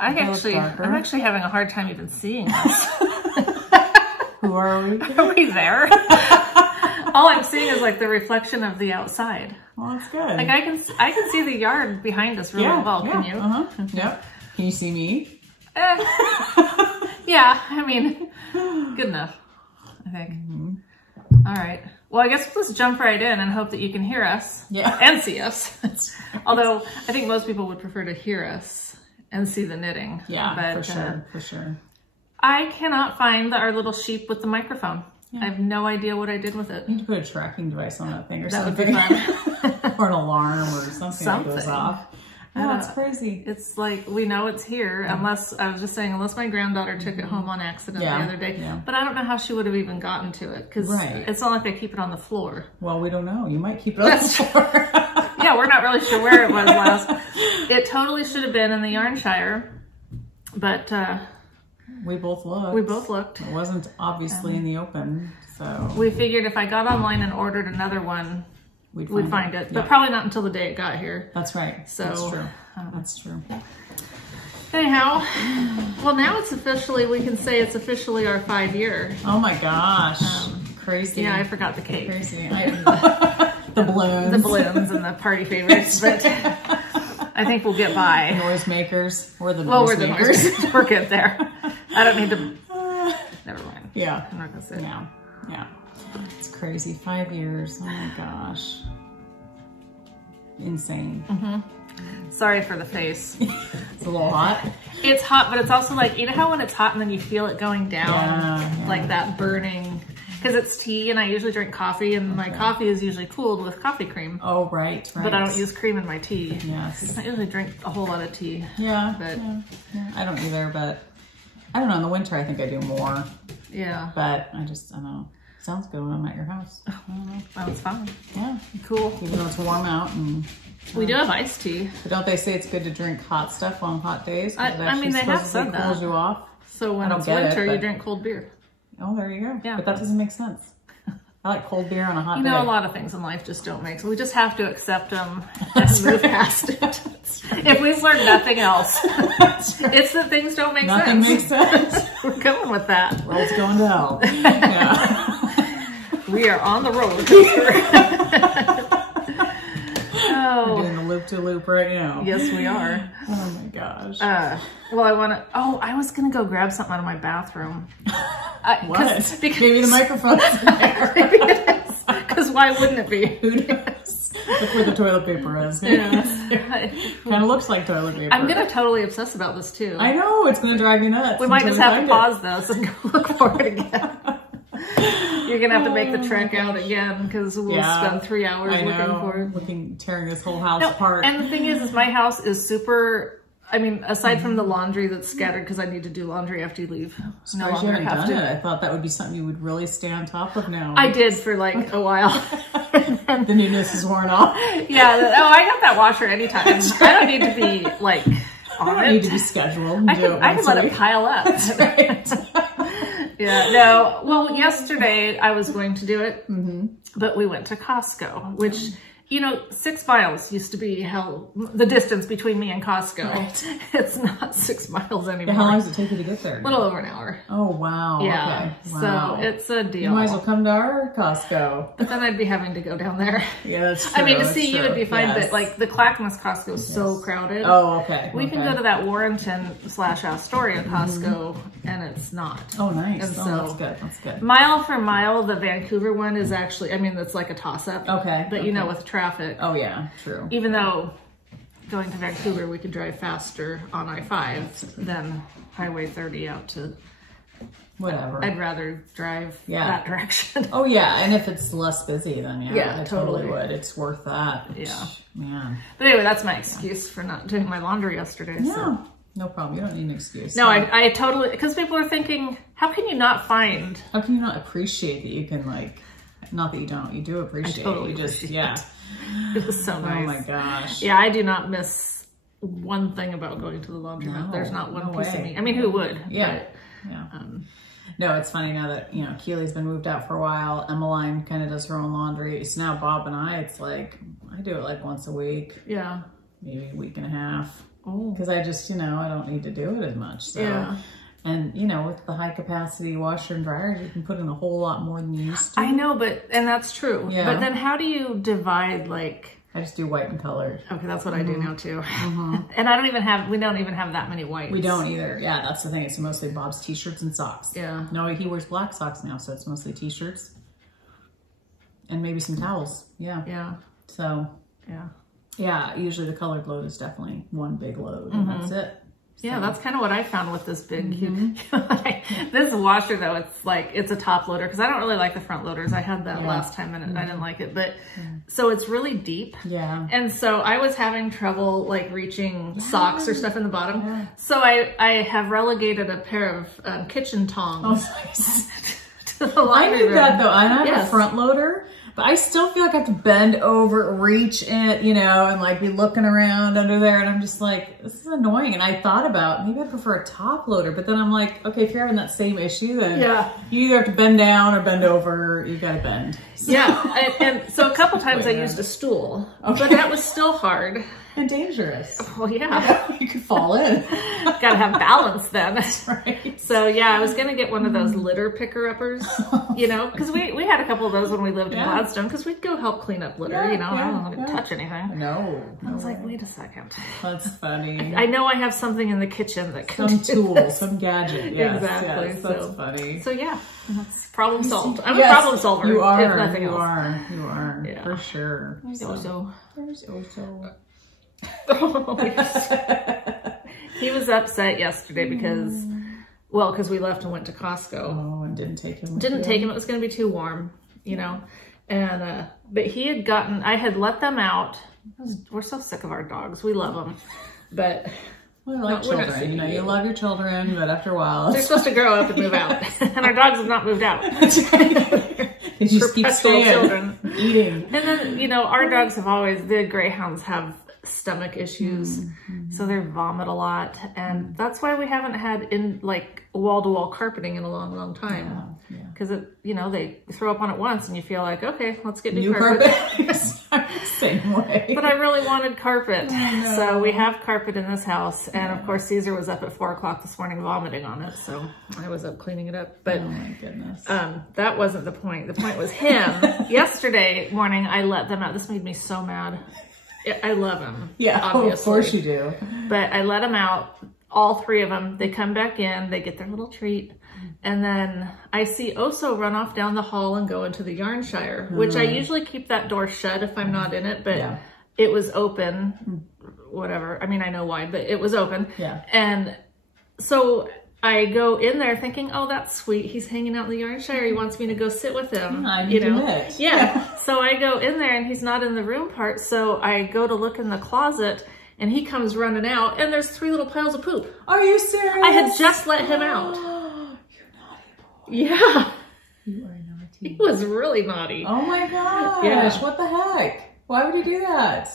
I'm actually having a hard time even seeing us. Who are we? Are we there? All I'm seeing is like the reflection of the outside. Well, that's good. Like I can see the yard behind us really well. Yeah. Can you? Yep. Can you see me? Yeah. I mean, good enough, I think. All right. Well, I guess let's jump right in and hope that you can hear us and see us. Although I think most people would prefer to hear us and see the knitting. Yeah, but, for sure. I cannot find our little sheep with the microphone. Yeah. I have no idea what I did with it. You need to put a tracking device on that thing or something. That would be fun. Or an alarm or something that goes off. Oh, it's crazy. It's like, we know it's here, unless, I was just saying, unless my granddaughter took it home on accident the other day. Yeah. But I don't know how she would have even gotten to it, because it's not like I keep it on the floor. Well, we don't know. You might keep it on the floor. Yeah, we're not really sure where it was last. It totally should have been in the yarn shire, but... we both looked. We both looked. It wasn't obviously in the open, so... We figured if I got online and ordered another one, we'd find it. But probably not until the day it got here. That's right. So, that's true. That's true. Anyhow, well, now it's officially, we can say it's officially our 5-year. Oh my gosh. Crazy. Yeah, I forgot the cake. Crazy. The balloons. The balloons and the party favorites. But I think we'll get by. Noisemakers. We're the noisemakers. Well, we're the noisemakers. We're good there. I don't need to... Never mind. Yeah. I'm not going to say it. Yeah. It's crazy. 5 years. Oh my gosh. Insane. Sorry for the face. It's a little hot. It's hot, but it's also like, you know how when it's hot and then you feel it going down? Like that burning. Because it's tea and I usually drink coffee and my coffee is usually cooled with coffee cream. Oh, right. But I don't use cream in my tea. Yes. I usually drink a whole lot of tea. Yeah. But I don't either, but I don't know. In the winter, I think I do more. Yeah. But I don't know. Sounds good when I'm at your house. That's fine. Yeah. Cool. Even though it's warm out. And we do have iced tea. But don't they say it's good to drink hot stuff on hot days? I mean, they have said that. Cools you off. So when it's winter, you drink cold beer. Oh, there you go. Yeah. But that doesn't make sense. I like cold beer on a hot day. You know, a lot of things in life just don't make sense. We just have to accept them and move past it. If we've learned nothing else, it's that things don't make sense. Nothing makes sense. We're going with that. World's going to hell. Yeah. We are on the roller coaster. We're doing the loop-to-loop right now. Yes, we are. Oh my gosh. Well, I was going to go grab something out of my bathroom. What? Because maybe the microphone's there. Maybe it is. Because why wouldn't it be? Who knows? Look where the toilet paper is. Yeah. Kind of looks like toilet paper. I'm going to totally obsess about this too. I know. It's going to drive you nuts. We might just have to pause this and go look for it again. You're going to have to make the trek out again because we'll spend 3 hours looking for it. Tearing this whole house apart. And the thing is my house is super, I mean, aside from the laundry that's scattered because I need to do laundry after you leave. No longer have to. I thought that would be something you would really stay on top of now. I did for like a while. The newness is worn off. Yeah. Oh, I got that washer anytime. Right. I don't need to be like on it. I don't need to be scheduled. I can let it pile up. That's right. Yeah, no. Well, yesterday I was going to do it, but we went to Costco, which, you know, 6 miles used to be the distance between me and Costco. Right. It's not 6 miles anymore. How long does it take you to get there? A little over an hour. Oh, wow. Yeah. Okay. Wow. So it's a deal. You might as well come to our Costco. But then I'd be having to go down there. Yeah, that's true. I mean, to see you would be fine, but like the Clackamas Costco is so crowded. Oh, okay. We can go to that Warrenton/Astoria Costco, and it's not. Oh, nice. And so that's good. That's good. Mile for mile, the Vancouver one is actually, I mean, it's like a toss-up. Okay. But you know, with traffic. Oh, yeah. True. Even though going to Vancouver, we could drive faster on I-5 than Highway 30 out to... Whatever. I'd rather drive that direction. Oh, yeah. And if it's less busy, then I totally would. It's worth that. Yeah. Man. But anyway, that's my excuse for not doing my laundry yesterday. Yeah. So. No problem. You don't need an excuse. No, I totally... Because people are thinking, how can you not find... How can you not appreciate that you can, like... Not that you don't. You do appreciate it. You just, It was so nice. Oh my gosh. Yeah, I do not miss one thing about going to the laundromat. No, There's not one piece of me. I mean, who would? Yeah. But, yeah. No, it's funny now that, you know, Keely's been moved out for a while. Emmeline kind of does her own laundry. So now Bob and I, it's like, I do it like once a week. Yeah. Maybe a week and a half. because I just, I don't need to do it as much. So. Yeah. And, with the high capacity washer and dryer, you can put in a whole lot more than you used to. I know, and that's true. Yeah. But then how do you divide, like... I just do white and colored. Okay, that's what I do now too. And we don't even have that many whites. We don't either. Yeah, that's the thing. It's mostly Bob's t-shirts and socks. Yeah. No, he wears black socks now, so it's mostly t-shirts. And maybe some towels. Yeah. Yeah. So. Yeah. Yeah, usually the colored load is definitely one big load, and that's it. So. Yeah, that's kind of what I found with this big, this washer though, it's a top loader because I don't really like the front loaders. I had that last time and I didn't like it, but so it's really deep. Yeah. And so I was having trouble like reaching socks or stuff in the bottom. Yeah. So I have relegated a pair of kitchen tongs. Oh, nice. To the laundry room. That though. I have a front loader. But I still feel like I have to bend over, reach it, and like be looking around under there. And I'm just like, this is annoying. And I thought about, maybe I prefer a top loader. But then I'm like, okay, if you're having that same issue, then you either have to bend down or bend over. You got to bend. So. Yeah. And so a couple times I used a stool, but that was still hard. And dangerous. Well, yeah. You could fall in. Gotta have balance then. That's right. So yeah, I was gonna get one of those litter picker-uppers, because we had a couple of those when we lived in Gladstone, because we'd go help clean up litter, I don't want to touch anything. No. I was like, wait a second. That's funny. I know I have something in the kitchen that can some tool, some gadget. Yes, exactly. Yes, that's funny. So yeah, that's problem solved. I'm a problem solver. You are. If nothing else. You are. Yeah. For sure. There's also. He was upset yesterday because we left and went to Costco. Oh, and didn't take him. Didn't take him. It was going to be too warm, And but he had I had let them out. We're so sick of our dogs. We love them, but we like children. You love your children, but after a while, they're supposed to grow up and move out. And our dogs have not moved out. They just keep staying, children eating. And then our dogs have always. The greyhounds have stomach issues, so they vomit a lot, and that's why we haven't had wall-to-wall carpeting in a long time, because they throw up on it once and you feel like, okay, let's get new carpet. Same way. But I really wanted carpet, so we have carpet in this house, and of course Caesar was up at 4 o'clock this morning vomiting on it, so I was up cleaning it up. But oh my goodness, that wasn't the point. The point was him. Yesterday morning I let them out. This made me so mad. I love him. Yeah, obviously. Of course you do. But I let them out, all 3 of them. They come back in, they get their little treat. And then I see Oso run off down the hall and go into the yarn shire, which I usually keep that door shut if I'm not in it, but it was open, whatever. I mean, I know why, but it was open. Yeah. And so I go in there thinking, oh, that's sweet. He's hanging out in the yarn shire. He wants me to go sit with him. Yeah. So I go in there and he's not in the room part. So I go to look in the closet and he comes running out and there's 3 little piles of poop. Are you serious? I had just let him out. You're naughty boy. Yeah. You are naughty. He was really naughty. Oh my gosh. Yeah. What the heck? Why would you do that?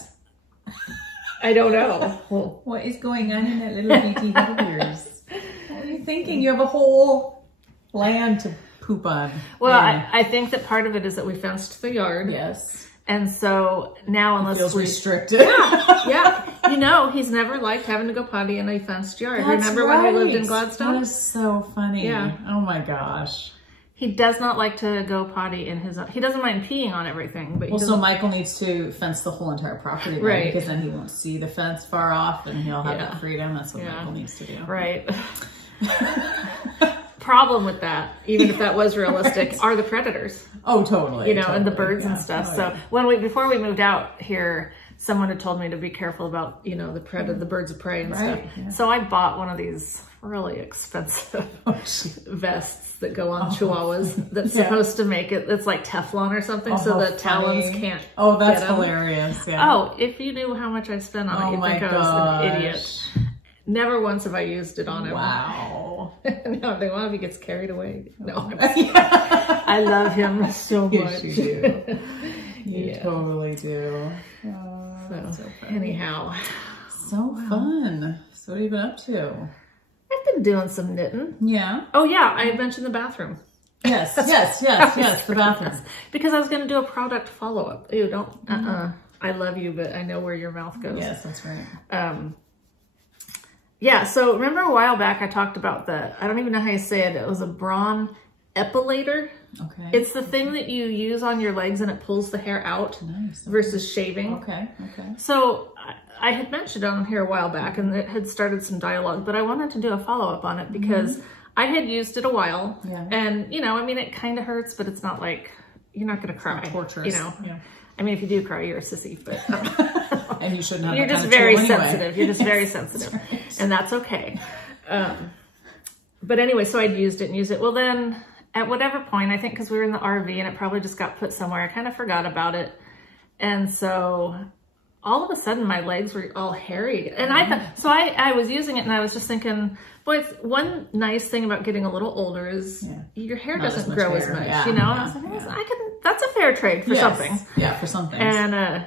I don't know. What is going on in that little bitty head of yours? What are you thinking? You have a whole land to poop on. Well, I think that part of it is that we fenced the yard. Yes. And so now unless it feels restricted. Yeah. He's never liked having to go potty in a fenced yard. That's Remember when we lived in Gladstone? That is so funny. Yeah. Oh my gosh. He does not like to go potty in his own. He doesn't mind peeing on everything. But so Michael needs to fence the whole entire property, right? Because then he won't see the fence far off and he'll have that freedom. That's what Michael needs to do. Right. Problem with that, even if that was realistic, are the predators. Oh, totally. And the birds and stuff. So before we moved out here, someone had told me to be careful about, the birds of prey and stuff. Yeah. So I bought one of these really expensive vests that go on chihuahuas that's supposed to make it, it's like Teflon or something, so the talons can't. Oh, that's hilarious. Yeah. Oh, if you knew how much I spent on it, you'd think I was an idiot. Never once have I used it on him. Wow. Now I'm thinking, well, if he gets carried away. No, I love him so much. Yes, you do. You totally do. So anyhow. So fun. So what have you been up to? I've been doing some knitting. Yeah. Oh yeah, I had mentioned the bathroom. Yes, the bathroom. Because I was going to do a product follow-up. Ew, don't, I love you, but I know where your mouth goes. Yes, that's right. Yeah, so remember a while back I talked about I don't even know how you say it. It was a Braun Epilator. Okay. It's the thing that you use on your legs and it pulls the hair out versus shaving. Okay. So I had mentioned on here a while back and it had started some dialogue, but I wanted to do a follow-up on it because I had used it a while and, you know, I mean, it kind of hurts, but it's not like, you're not going to cry. Torturous. You know? Yeah. I mean, if you do cry, you're a sissy, but... and you shouldn't have You're just very sensitive. You're just very sensitive. Right. And that's okay. But anyway, so I'd used it. Well, then at whatever point, I think because we were in the RV and it probably just got put somewhere, I kind of forgot about it. And so all of a sudden my legs were all hairy. And I thought, so I was using it and I was just thinking, boy, one nice thing about getting a little older is your hair doesn't grow as much, you know? And I was like, that's a fair trade for something. Yeah, for something. And,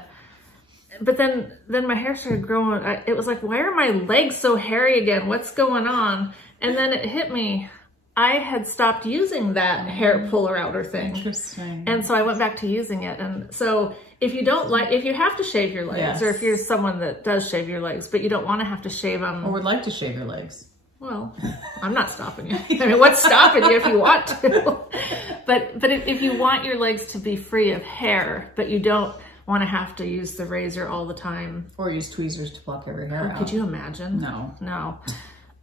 but then my hair started growing. It was like, why are my legs so hairy again? What's going on? And then it hit me. I had stopped using that hair puller outer thing. Interesting. And so I went back to using it. And so if you have to shave your legs, or if you're someone that does shave your legs, but you don't want to have to shave them. Or would like to shave your legs. Well, I'm not stopping you. I mean, what's stopping you if you want to? But if you want your legs to be free of hair, but you don't want to have to use the razor all the time. Or use tweezers to pluck every hair out. Could you imagine? No.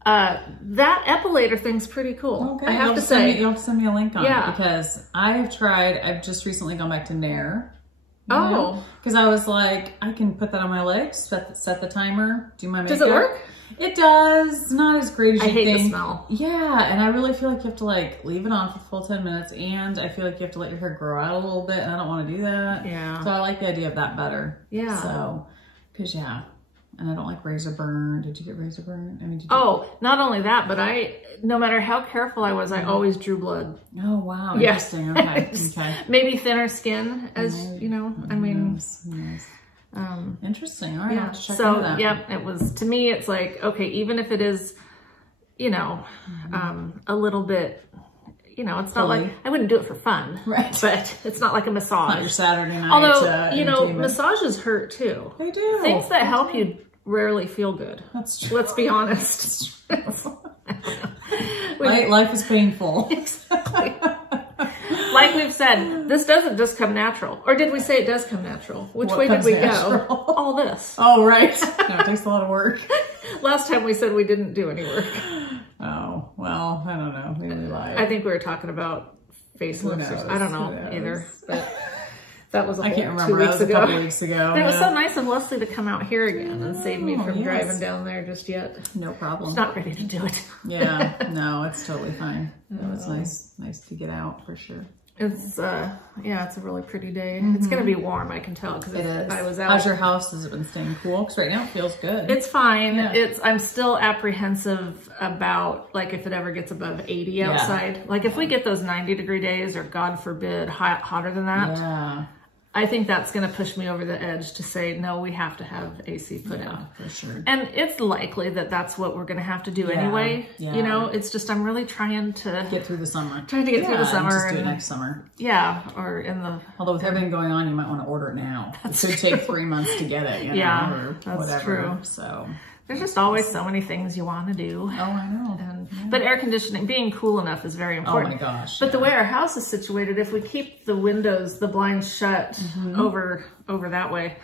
That epilator thing's pretty cool. Okay. I have to say. You'll have to send me a link on it because I've just recently gone back to Nair. Because I was like, I can put that on my legs, set the timer, do my makeup. Does it work? It does. Not as great as you think. I hate the smell. Yeah, and I really feel like you have to like leave it on for the full 10 minutes, and I feel like you have to let your hair grow out a little bit, and I don't want to do that. Yeah. So I like the idea of that better. Yeah. So, because and I don't like razor burn. Did you get razor burn? I mean, not only that, but no matter how careful I was, I always drew blood. Oh, wow. Interesting. Okay. Maybe thinner skin, as you know. I mean, interesting. All right. Yeah. Check that out. It was, to me, it's like, okay, even if it is, you know, a little bit, you know, it's not like, I wouldn't do it for fun. Right. But it's not like a massage. Not your Saturday night. Although, you know, massages hurt too. They do. Things that help you rarely feel good. That's true. Let's be honest. Life is painful. Exactly. Like we've said, this doesn't just come natural. Or did we say it does come natural? Which way did we go? All this. Oh, right. No, it takes a lot of work. Last time we said we didn't do any work. Oh, well, I don't know. Maybe we lied. I think we were talking about facelifts or something. I don't know either. But that was a whole 2 weeks ago. A couple weeks ago. But it was so nice of Leslie to come out here again and save me from driving down there just yet. No problem. She's not ready to do it. Yeah, no, it's totally fine. No, it's nice to get out for sure. It's it's a really pretty day. It's gonna be warm, I can tell, because it is. I was out. How's your house? Has it been staying cool? Because right now it feels good. It's fine. Yeah. I'm still apprehensive about like if it ever gets above 80 outside. Like if we get those 90-degree days, or God forbid, hotter than that. Yeah. I think that's going to push me over the edge to say, no, we have to have AC put in. For sure. And it's likely that that's what we're going to have to do anyway. Yeah. You know, it's just, I'm really trying to get through the summer. Trying to get through the summer. And just do it next summer. Yeah. Or in the... Although with everything going on, you might want to order it now. It could take 3 months to get it, you know, or that's whatever. True. So... There's just always so many things you want to do. Oh, I know. But air conditioning, being cool enough is very important. Oh my gosh. But the way our house is situated, if we keep the windows, the blinds shut over that way,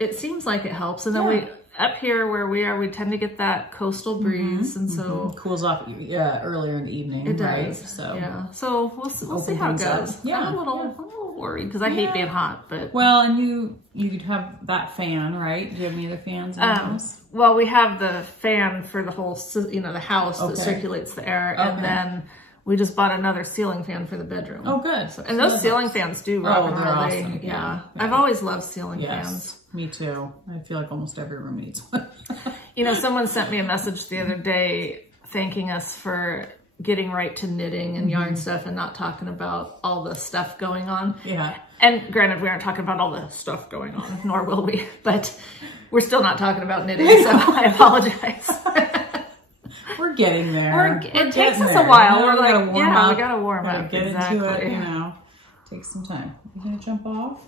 it seems like it helps. And then we, up here where we are, we tend to get that coastal breeze, and so cools off earlier in the evening. It does. Right? So so we'll see how it goes. Yeah, I'm a little worried because I hate being hot, but and you could have that fan, right? Do you have any other fans in the house? Well, we have the fan for the whole, the house that circulates the air, and then we just bought another ceiling fan for the bedroom. Oh, good. And those ceiling fans do rock and roll. Awesome. Yeah. I've always loved ceiling fans. Me too. I feel like almost every room needs one. Someone sent me a message the other day thanking us for getting right to knitting and yarn stuff and not talking about all the stuff going on. Yeah. And granted, we aren't talking about all the stuff going on, nor will we, but we're still not talking about knitting, so I apologize. We're getting there. It takes us a while. We're like, we gotta warm up. Get into it, Takes some time. You gonna jump off?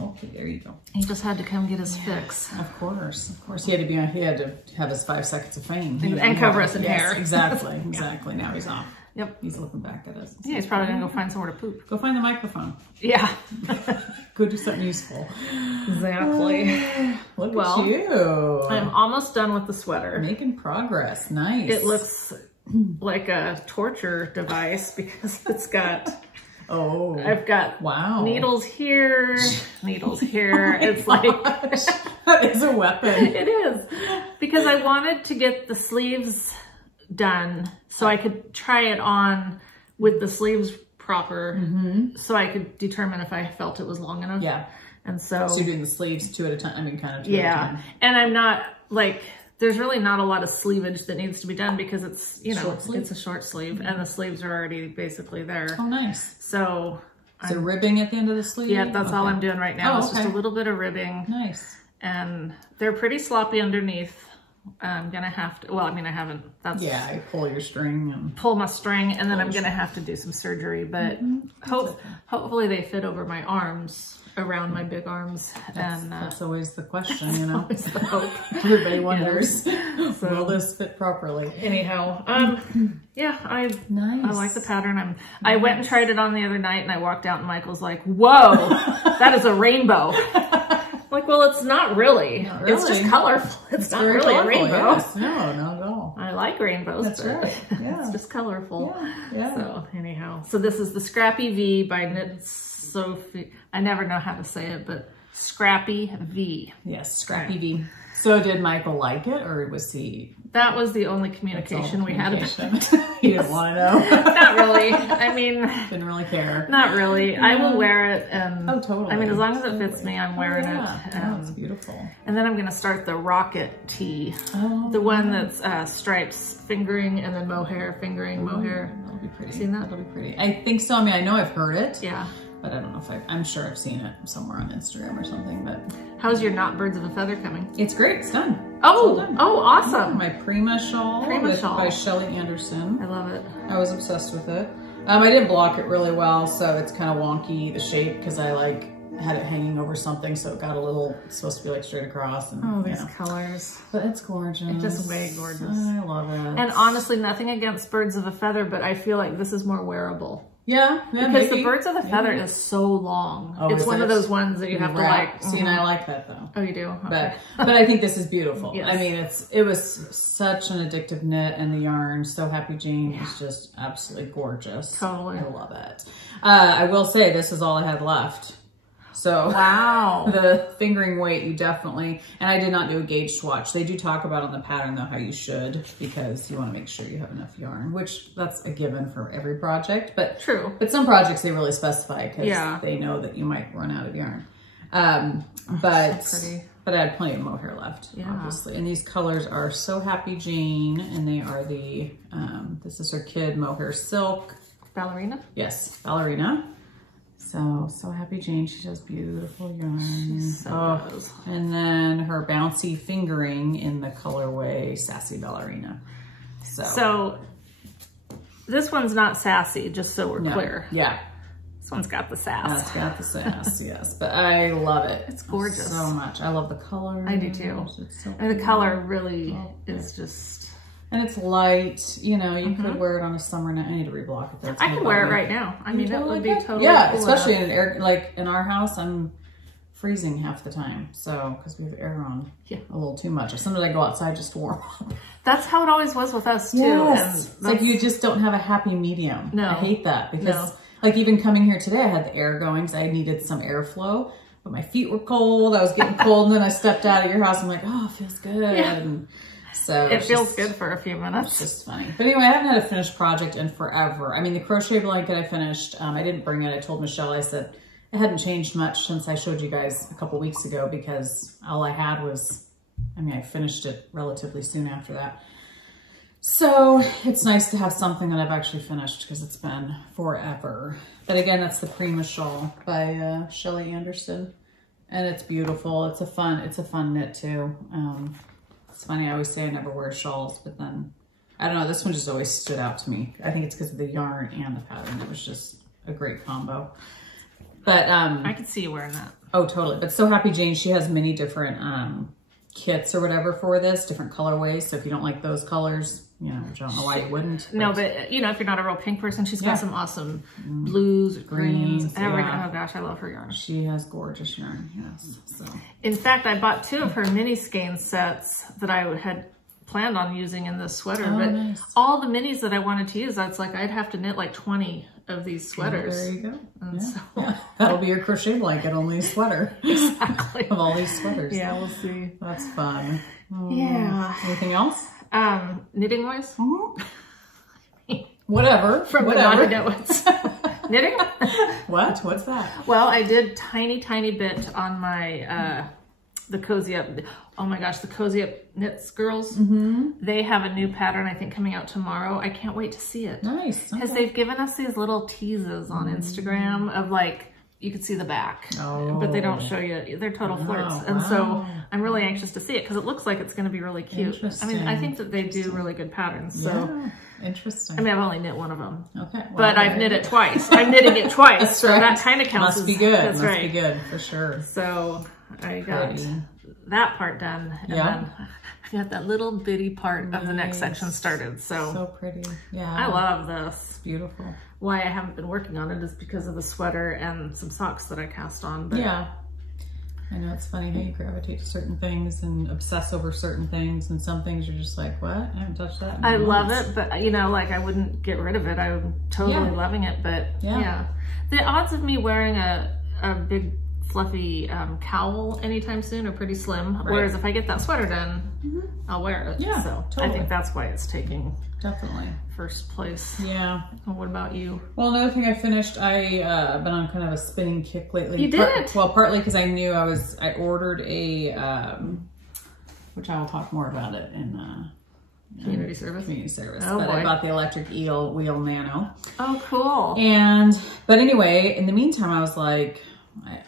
Okay, there you go. He just had to come get his fix. Of course, of course. He had to have his 5 seconds of fame. And cover us in hair. Exactly, exactly. Now he's off. Yep. He's looking back at us. Yeah, he's probably gonna go find somewhere to poop. Go find the microphone. Yeah. Go do something useful. Exactly. Look at you. I'm almost done with the sweater. Making progress. Nice. It looks like a torture device because it's got, I've got needles here, needles here. It's like, that is a weapon. It is. Because I wanted to get the sleeves done so I could try it on with the sleeves proper so I could determine if I felt it was long enough. Yeah. And so you're doing the sleeves 2 at a time. I mean, kind of 2 at a time. And I'm not like, there's really not a lot of sleevage that needs to be done because it's, you know, it's a short sleeve and the sleeves are already basically there. Oh, nice. So is there ribbing at the end of the sleeve? Yeah, that's all I'm doing right now. It's just a little bit of ribbing. Nice. And they're pretty sloppy underneath. I'm gonna have to, well, I mean, I haven't, that's... Yeah, I pull your string and... Pull my string, and then I'm gonna have to do some surgery, but hopefully they fit over my arms, around my big arms. That's always the question, you know? Always the hope. Everybody wonders, will this fit properly? Anyhow, yeah, I like the pattern. I went and tried it on the other night, and I walked out, and Michael's like, whoa, that is a rainbow. Like, well, it's not really. It's just colorful. It's not really a rainbow. Yes. No, not at all. I like rainbows. That's right. Yeah. It's just colorful. Yeah. So anyhow, so this is the Scrappy V by Knit Sophie. I never know how to say it, but Scrappy V. Yes, Scrappy V. So did Michael like it, or was he? That was the only communication we had. He didn't want to know. Not really. I mean, didn't really care. Not really. I will wear it, and totally. I mean, as long as it fits me, I'm wearing it. It's beautiful. And then I'm going to start the Rocket tee, the one that's stripes fingering and then mohair fingering mohair. That'll be pretty. Seen that? That'll be pretty. I think so. I mean, I know I've heard it. Yeah. But I don't know if I'm sure I've seen it somewhere on Instagram or something, but. How's your Not Birds of a Feather coming? It's great, it's done. Oh, done. Awesome. My Prima shawl, by Shelly Anderson. I love it. I was obsessed with it. I didn't block it really well, so it's kind of wonky, the shape, because I had it hanging over something, so it got a little, it's supposed to be like straight across. And, these colors. But it's gorgeous. It's just way gorgeous. I love it. And honestly, nothing against Birds of a Feather, but I feel like this is more wearable. Yeah, because the Birds of the Feather is so long. It's one of those ones that you have to like. See, and I like that though. Oh, you do? Okay. But I think this is beautiful. Yes. I mean, it was such an addictive knit, and the yarn, So Happy Jane, is just absolutely gorgeous. Totally. I love it. I will say this is all I had left. So wow, the fingering weight, you definitely, and I did not do a gauge swatch. They do talk about on the pattern though how you should, because you want to make sure you have enough yarn, which that's a given for every project. But true. But some projects they really specify because they know that you might run out of yarn. But so I had plenty of mohair left, obviously. And these colors are So Happy Jane, and they are the this is her kid mohair silk. Ballerina? Yes, Ballerina. So Happy Jane, she does beautiful yarn. She so does. And then her bouncy fingering in the colorway Sassy Ballerina. So this one's not sassy, just so we're clear. Yeah. This one's got the sass. It's got the sass, yes. But I love it. It's gorgeous. So much. I love the color. I do too. It's so and the color really is just... And it's light, you know, you could wear it on a summer night. I need to reblock it though. I could wear it right now. I mean, it would be totally cool, especially in an air, like in our house, I'm freezing half the time. So, because we have air on a little too much. Sometimes I go outside just to warm up. That's how it always was with us too. Yes. It's like you just don't have a happy medium. No. I hate that because like even coming here today, I had the air going because I needed some airflow, but my feet were cold. I was getting cold and then I stepped out of your house. I'm like, oh, it feels good. Yeah. And so it feels good for a few minutes. It's just funny. But anyway, I haven't had a finished project in forever. I mean, the crochet blanket I finished, I didn't bring it. I told Michelle, I said, it hadn't changed much since I showed you guys a couple weeks ago because all I had was, I mean, I finished it relatively soon after that. So it's nice to have something that I've actually finished because it's been forever. But again, that's the Prima shawl by Shelly Anderson. And it's beautiful. It's a fun knit too. It's funny, I always say I never wear shawls, but then, I don't know, this one just always stood out to me. I think it's because of the yarn and the pattern. It was just a great combo. But I could see you wearing that. Oh, totally. But So Happy Jane, she has many different kits or whatever for this, different colorways. So if you don't like those colors, you know, I don't know why you wouldn't. No, but you know, if you're not a real pink person, she's got some awesome blues, greens, everything. Oh gosh, I love her yarn. She has gorgeous yarn, yes. So in fact, I bought 2 of her mini skein sets that I had planned on using in this sweater, but nice. All the minis that I wanted to use, that's like I'd have to knit like 20 of these sweaters. There you go. And so that'll be your crochet blanket on these sweater. Exactly. Of all these sweaters. Yeah, we'll see. That's fun. Yeah. Anything else? Knitting wise? Whatever. From whatever. the Knotty Knits. Knitting? What? What's that? Well, I did tiny bit on my the Cozy Up. Oh my gosh, the Cozy Up Knits girls. They have a new pattern, I think, coming out tomorrow. I can't wait to see it. Nice. Because they've given us these little teases on Instagram of like, you could see the back, but they don't show you. They're total flirts. And so I'm really anxious to see it because it looks like it's going to be really cute. I mean, I think that they do really good patterns. So interesting. I mean, I've only knit one of them. Okay. Well, but I've knit it twice. I'm knitting it twice. That's so right. that kind of counts. Must be good. That's Must right. be good for sure. So I got that part done. And then I got that little bitty part of the next section started. So pretty. Yeah. I love this. It's beautiful. Why I haven't been working on it is because of the sweater and some socks that I cast on. But yeah. I know it's funny how you gravitate to certain things and obsess over certain things, and some things you're just like, what? I haven't touched that in I love months. it, but you know, like I wouldn't get rid of it. I'm totally loving it, but yeah. The odds of me wearing a big fluffy cowl anytime soon are pretty slim. Right. Whereas if I get that sweater done, I'll wear it. Yeah, so totally. I think that's why it's taking first place. Yeah. And what about you? Well, another thing I finished, I been on kind of a spinning kick lately. You did? Well, partly because I knew I ordered a, which I will talk more about it in community service. Oh, but I bought the electric wheel nano. Oh, cool. But anyway, in the meantime, I was like,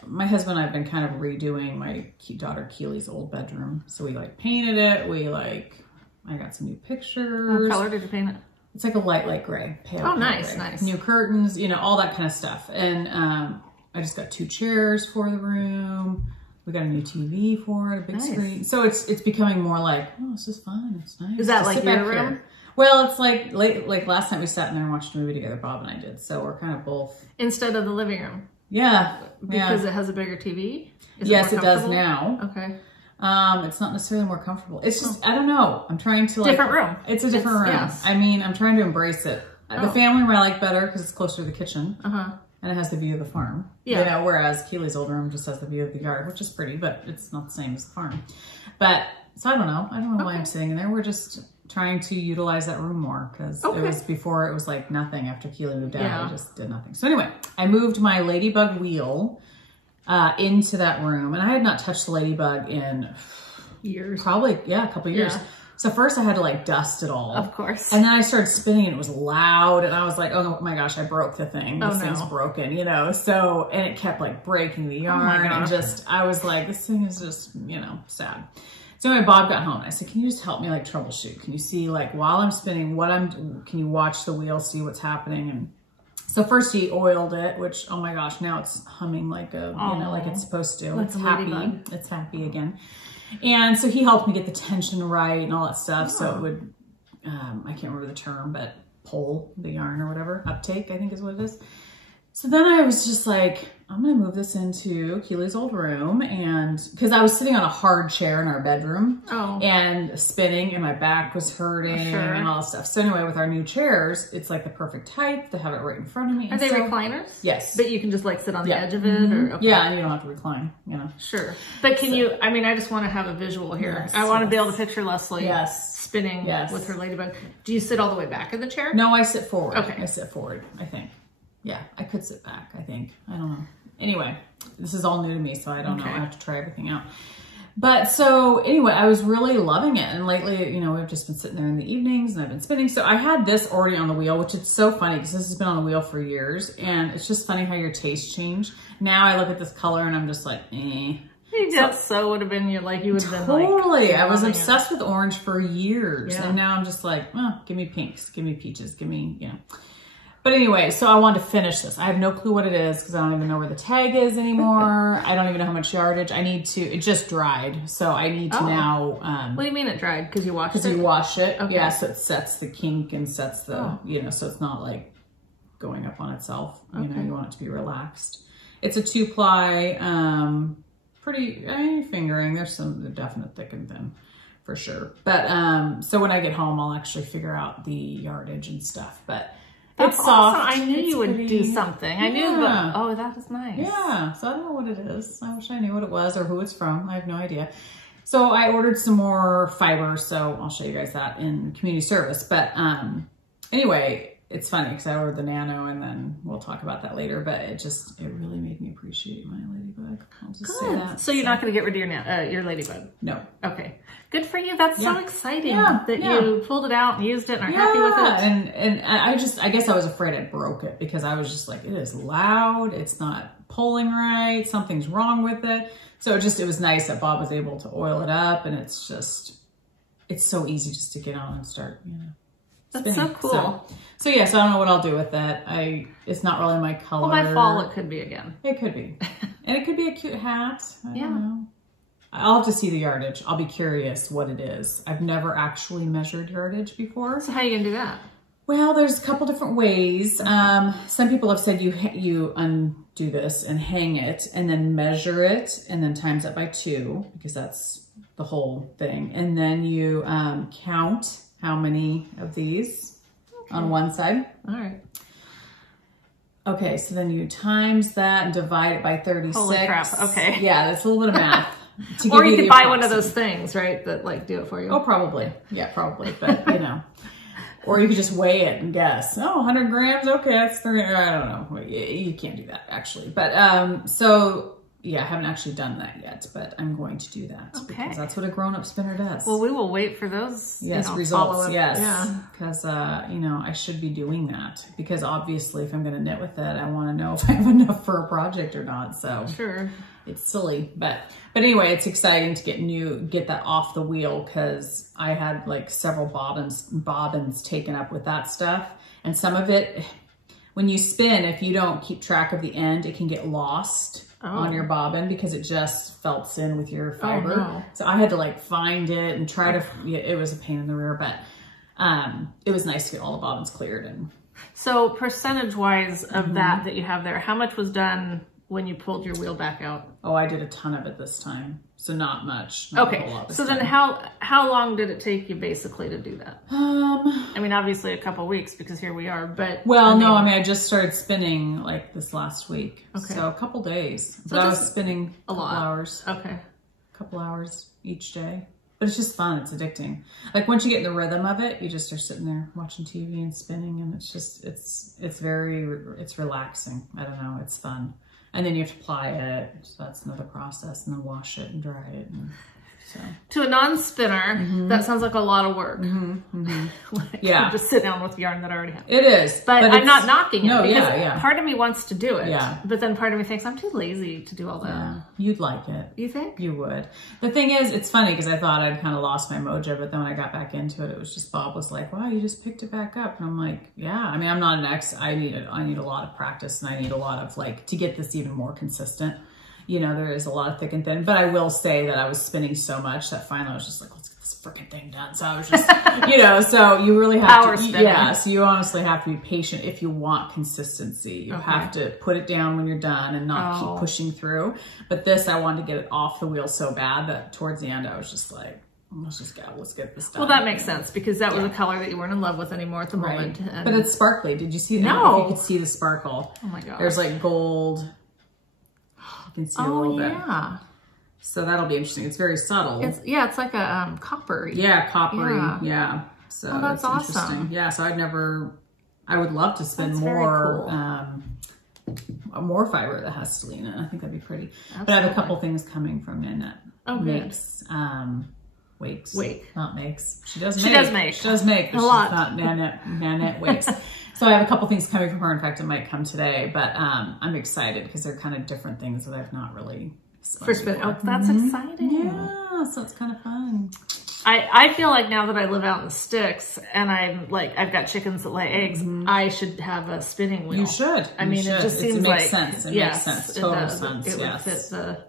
my husband and I have been kind of redoing my daughter Keely's old bedroom. So we like painted it. I got some new pictures. What color did you paint it? It's like a light gray. Pale nice, gray. nice. New curtains, you know, all that kind of stuff. And I just got 2 chairs for the room. We got a new TV for it, a big screen. So it's becoming more like, oh, this is fun. It's nice. Is that like your room? Here. Well, it's like last night we sat in there and watched a movie together, Bob and I did. So we're kind of both. Instead of the living room? Yeah. Because it has a bigger TV? Yes, it does now. Okay. It's not necessarily more comfortable. It's just, I don't know. I'm trying to different room. It's a different room. Yes. I mean, I'm trying to embrace it. The family room I like better because it's closer to the kitchen. And it has the view of the farm. Yeah. You know, whereas Keely's old room just has the view of the yard, which is pretty, but it's not the same as the farm. But, so I don't know. I don't know why I'm sitting in there. We're just trying to utilize that room more because it was before it was like nothing. After Keely moved out, I just did nothing. So anyway, I moved my ladybug wheel into that room, and I had not touched the ladybug in years. Probably, a couple of years. Yeah. So first I had to like dust it all. Of course. And then I started spinning and it was loud and I was like, oh my gosh, I broke the thing. This thing's broken, you know? So, and it kept like breaking the yarn and just, I was like, this thing is just, you know, sad. So anyway, Bob got home and I said, can you just help me like troubleshoot? Can you see like while I'm spinning can you watch the wheel, see what's happening? And so first he oiled it, which, oh my gosh, now it's humming like you know, like it's supposed to. It's happy. It's happy again. And so he helped me get the tension right and all that stuff. So it would, I can't remember the term, but pull the yarn or whatever. Uptake, I think is what it is. So then I was just like, I'm going to move this into Keely's old room. And because I was sitting on a hard chair in our bedroom and spinning and my back was hurting and all that stuff. So anyway, with our new chairs, it's like the perfect height to have it right in front of me. Are they recliners? Yes. But you can just like sit on the edge of it? Or, Yeah, and you don't have to recline, you know. Sure. But can you, I mean, I just want to have a visual here. Yes, I want to be able to picture Leslie spinning with her ladybug. Do you sit all the way back in the chair? No, I sit forward. Okay. I sit forward, I think. Yeah, I could sit back, I think. I don't know. Anyway, this is all new to me, so I don't know. I have to try everything out. But so anyway, I was really loving it. And lately, you know, we've just been sitting there in the evenings and I've been spinning. So I had this already on the wheel, which is so funny because this has been on the wheel for years. And it's just funny how your tastes change. Now I look at this color and I'm just like, eh. So would have been you would have been like. Totally. I was obsessed with orange for years. And now I'm just like, well, give me pinks, give me peaches, give me, you know. But anyway, so I wanted to finish this. I have no clue what it is because I don't even know where the tag is anymore. I don't even know how much yardage. It just dried. So I need to now. What do you mean it dried? Because you washed it? Because you wash it. Okay. Yeah, so it sets the kink and sets the, you know, so it's not like going up on itself. You know, you want it to be relaxed. It's a 2-ply, pretty, fingering. There's some definite thick and thin for sure. But, so when I get home, I'll actually figure out the yardage and stuff. But it's soft. Awesome. I knew you would do something. I knew that. Oh, that is nice. Yeah. So I don't know what it is. I wish I knew what it was or who it's from. I have no idea. So I ordered some more fiber. So I'll show you guys that in community service. But, anyway, it's funny because I ordered the nano and then we'll talk about that later, but it really made me appreciate my ladybug. I'll just say that. So you're not going to get rid of your ladybug? No. Okay. Good for you. That's so exciting that you pulled it out and used it and are happy with it. And I guess I was afraid I broke it because I was just like, it is loud. It's not pulling right. Something's wrong with it. So it was nice that Bob was able to oil it up, and it's so easy just to get on and start, you know. That's so cool. So I don't know what I'll do with that. It's not really my color. Well, by fall it could be again. It could be. And it could be a cute hat. I don't know. I'll have to see the yardage. I'll be curious what it is. I've never actually measured yardage before. So how are you going to do that? Well, there's a couple different ways. Some people have said you undo this and hang it and then measure it and then times it by 2 because that's the whole thing. And then you count how many of these on one side. All right. Okay, so then you times that and divide it by 36. Holy crap, okay. Yeah, that's a little bit of math. Or you could buy one of those things, right, that like do it for you. Oh, probably. Yeah, probably. But, you know. Or you could just weigh it and guess. Oh, 100 grams? Okay, that's 300. I don't know. You can't do that, actually. But, so... Yeah, I haven't actually done that yet, but I'm going to do that because that's what a grown-up spinner does. Well, we will wait for those results. Yes, because I should be doing that because obviously, if I'm going to knit with it, I want to know if I have enough for a project or not. So sure, it's silly, but anyway, it's exciting to get that off the wheel because I had like several bobbins taken up with that stuff, and some of it, when you spin, if you don't keep track of the end, it can get lost. On your bobbin because it just felts in with your fiber. Oh, no. So I had to like find it and try to, it was a pain in the rear, but it was nice to get all the bobbins cleared. And so percentage wise of that you have there, how much was done when you pulled your wheel back out? Oh, I did a ton of it this time. So not much. Okay. So then how long did it take you basically to do that? I mean, obviously a couple weeks because here we are, but. Well, I just started spinning like this last week. Okay. So a couple days. So I was spinning a couple hours. Okay. A couple hours each day. But it's just fun. It's addicting. Like once you get in the rhythm of it, you just are sitting there watching TV and spinning and it's just, it's relaxing. I don't know. It's fun. And then you have to apply it. So that's another process. And then wash it and dry it. And so. To a non-spinner, that sounds like a lot of work. Like, just sit down with yarn that I already have. It is. But I'm not knocking it because part of me wants to do it. Yeah. But then part of me thinks I'm too lazy to do all that. Yeah. You'd like it. You think? You would. The thing is, it's funny because I thought I'd kind of lost my mojo, but then when I got back into it, it was just Bob was like, wow, you just picked it back up. And I'm like, yeah. I mean, I'm not an ex. I need a lot of practice and I need a lot of like, to get this even more consistent. You know, there is a lot of thick and thin, but I will say that I was spinning so much that finally I was just like, let's get this freaking thing done. So I was just, so you really have to, so you honestly have to be patient if you want consistency. You have to put it down when you're done and not keep pushing through. But this, I wanted to get it off the wheel so bad that towards the end, I was just like, let's get this done. Well, that makes sense because that was a color that you weren't in love with anymore at the moment. But it's sparkly. Did you see that? No. You could see the sparkle. Oh my God. There's like gold. You can see a little bit. Yeah. So that'll be interesting. It's very subtle. It's like a coppery. Yeah, coppery. Yeah. So that's awesome. Interesting. Yeah. So I would love to spend more, more fiber that has stellina. I think that'd be pretty. Absolutely. But I have a couple things coming from Nanette. Oh, Makes. Wake. Not makes. She does make. She does make. But a lot. She's not Nanette Wakes. So I have a couple things coming from her. In fact, it might come today, but I'm excited because they're kind of different things that I've not really spun before. Oh, that's exciting. Yeah, so it's kind of fun. I feel like now that I live out in the sticks and I've got chickens that lay eggs, I should have a spinning wheel. You should. I mean, it just seems like... It makes sense. It makes sense. Total sense, It would yes. fit the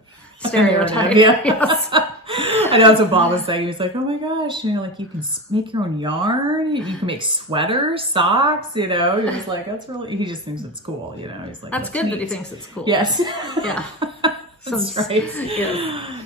stereotype. Yes. I know that's what Bob was saying. He was like, oh my gosh, you know, like you can make your own yarn. You can make sweaters, socks, you know. He was like, that's really... He just thinks it's cool, you know. He's like, that's good neat. that he thinks it's cool. Yes. Yeah. That's right.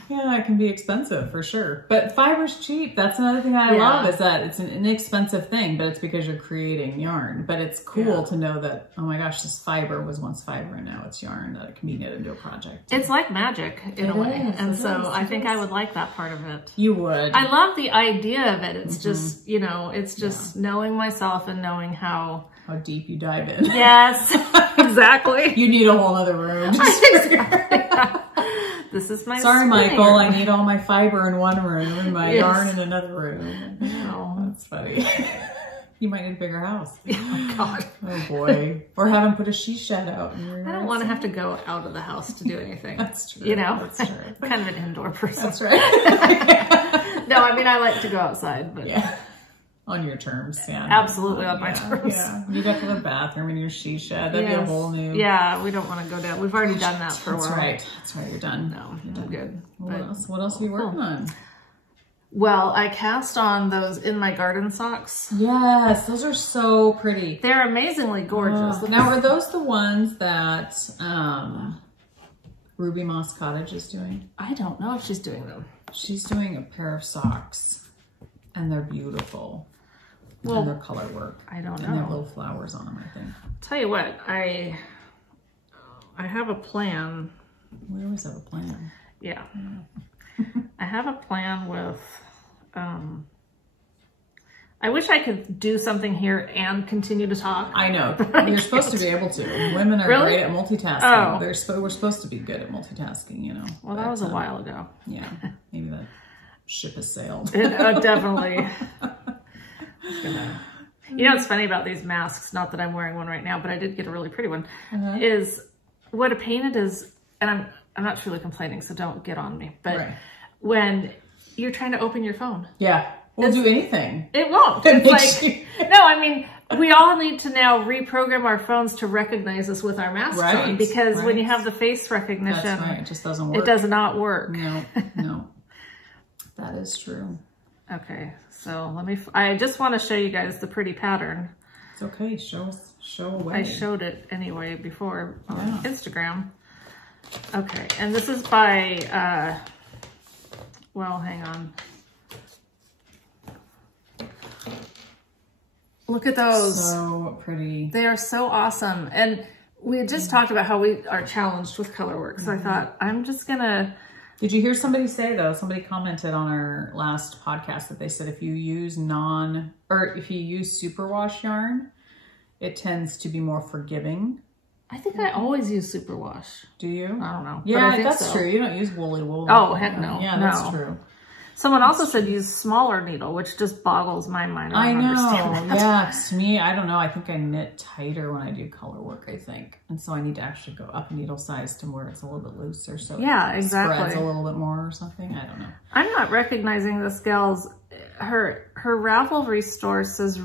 Yeah, it can be expensive for sure. But fiber's cheap. That's another thing I love is that it's an inexpensive thing, but it's because you're creating yarn. But it's cool to know that, oh my gosh, this fiber was once fiber and now it's yarn that it can be knit into a project. It's like magic in a way. And so I think I would like that part of it. You would. I love the idea of it. It's just, you know, it's just knowing myself and knowing how deep you dive in. Yes, exactly. You need a whole other room. This is my Sorry, spinning Michael, room. I need all my fiber in one room and my yarn in another room. No. That's funny. You might need a bigger house. Oh my God. Oh boy. Or have him put a she shed out in your yard. I don't want to have to go out of the house to do anything. That's true. You know? That's true. I'm kind of an indoor person. That's right. No, I mean, I like to go outside, but... Yeah. On your terms, yeah. Absolutely on my terms. Yeah. You got the bathroom in your she shed. That'd be a whole new... Yeah, we don't want to go down. We've already done that for a while. That's right. That's right. You're done. No, I'm good. What else are you working on? Well, I cast on those In My Garden socks. Yes, those are so pretty. They're amazingly gorgeous. Now, are those the ones that Ruby Moss Cottage is doing? I don't know if she's doing them. She's doing a pair of socks, and they're beautiful. Well, and their color work. I don't know. And they have little flowers on them, I think. Tell you what, I have a plan. We always have a plan. Yeah. I have a plan with, I wish I could do something here and continue to talk. I know. You're supposed to be able to. Women are great at multitasking. Oh. We're supposed to be good at multitasking, you know. Well, that was a while ago. Yeah. Maybe that ship has sailed. Definitely. You know what's funny about these masks, not that I'm wearing one right now, but I did get a really pretty one, is what a pain it is, and I'm not truly complaining, so don't get on me, but when you're trying to open your phone. Yeah. We'll do anything. It won't. It's like, no, I mean, we all need to now reprogram our phones to recognize us with our masks on, because when you have the face recognition, it just doesn't work. It does not work. No, no. That is true. Okay, so I just want to show you guys the pretty pattern. It's okay, show away. I showed it anyway before on Instagram. Okay, and this is by, well, hang on. Look at those. So pretty. They are so awesome. And we had just talked about how we are challenged with color work. So I thought, I'm just gonna... Did you hear somebody say though, somebody commented on our last podcast that they said if you use if you use superwash yarn, it tends to be more forgiving. I think I always use superwash. Do you? I don't know. Yeah, I think that's true. You don't use woolly wool. Oh, heck no. Yeah, that's true. Someone also said use smaller needle, which just boggles my mind. I know. Understand that. Yeah, to me, I don't know. I think I knit tighter when I do color work, I think. And so I need to actually go up needle size to where it's a little bit looser. So it spreads a little bit more or something. I don't know. I'm not recognizing this gal's, her Ravelry store says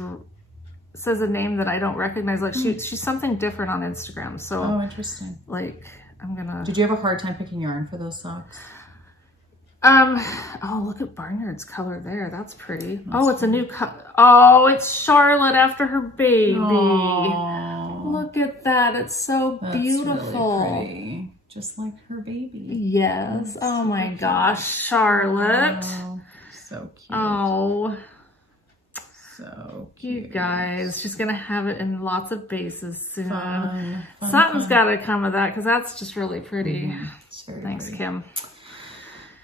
a name that I don't recognize. Like she's something different on Instagram. So oh, interesting. Like I'm gonna. Did you have a hard time picking yarn for those socks? Oh, look at Barnyard's color there. That's pretty. It's a new color. Oh, it's Charlotte after her baby. Aww. Look at that. It's so beautiful. Really pretty. Just like her baby. Yes. That's oh my gosh, Charlotte. Oh, so cute. Oh. So cute. You guys, she's going to have it in lots of bases soon. Fun, Something's got to come of that because that's just really pretty. Thanks, pretty. Kim.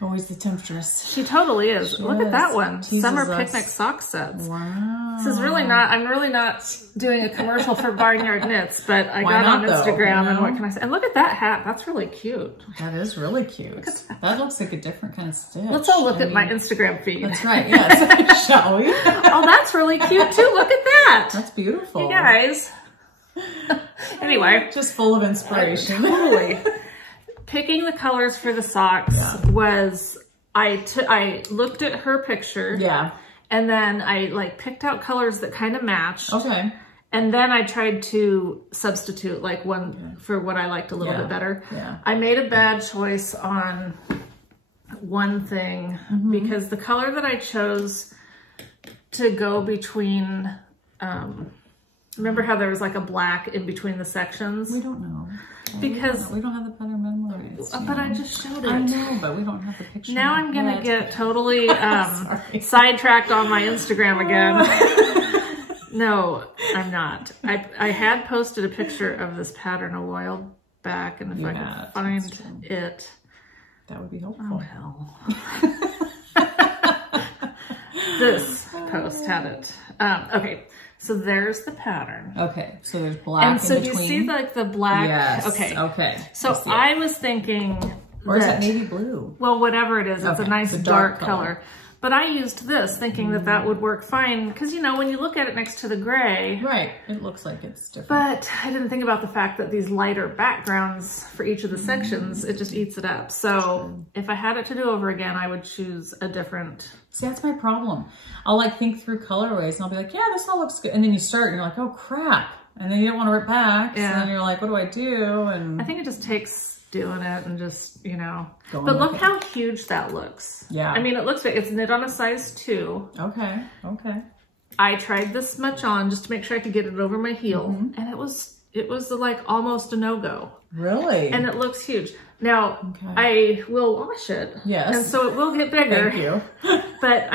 Always the temptress. She totally is. Look at that one. Summer picnic sock sets. Wow. This is really not, I'm really not doing a commercial for Barnyard Knits, but I got on Instagram and what can I say? And look at that hat. That's really cute. That is really cute. That looks like a different kind of stitch. Let's all look at my Instagram feed. That's right. Yes. Shall we? Oh, that's really cute too. Look at that. That's beautiful. You guys. Anyway. Just full of inspiration. Totally. Picking the colors for the socks was I looked at her picture. Yeah. And then I like picked out colors that kind of matched. Okay. And then I tried to substitute like one for what I liked a little bit better. Yeah. I made a bad choice on one thing because the color that I chose to go between, remember how there was like a black in between the sections? We don't know. Because we don't have the pattern memorized. But I just showed it. I know, but we don't have the picture. Now I'm going to get totally sidetracked on my Instagram again. No, I'm not. I had posted a picture of this pattern a while back, and if I could find it. That would be helpful. Oh, hell. This post had it. Okay. So there's the pattern. Okay, so there's black and so in between. You see like the black. Yes. Okay. Okay. So I was thinking, or is that navy blue? Well, whatever it is, it's a nice dark color. But I used this thinking that that would work fine because, you know, when you look at it next to the gray. Right. It looks like it's different. But I didn't think about the fact that these lighter backgrounds for each of the sections, it just eats it up. So if I had it to do over again, I would choose a different. See, that's my problem. I'll like think through colorways and I'll be like, yeah, this all looks good. And then you start and you're like, oh crap. And then you don't want to rip back. Yeah. So then you're like, what do I do? And I think it just takes doing it and just, you know, but look how huge that looks. Yeah. I mean, it looks like it's knit on a size 2. Okay. Okay. I tried this much on just to make sure I could get it over my heel. And it was like almost a no-go. Really? And it looks huge. Now, I will wash it. Yes. And so it will get bigger. Thank you. But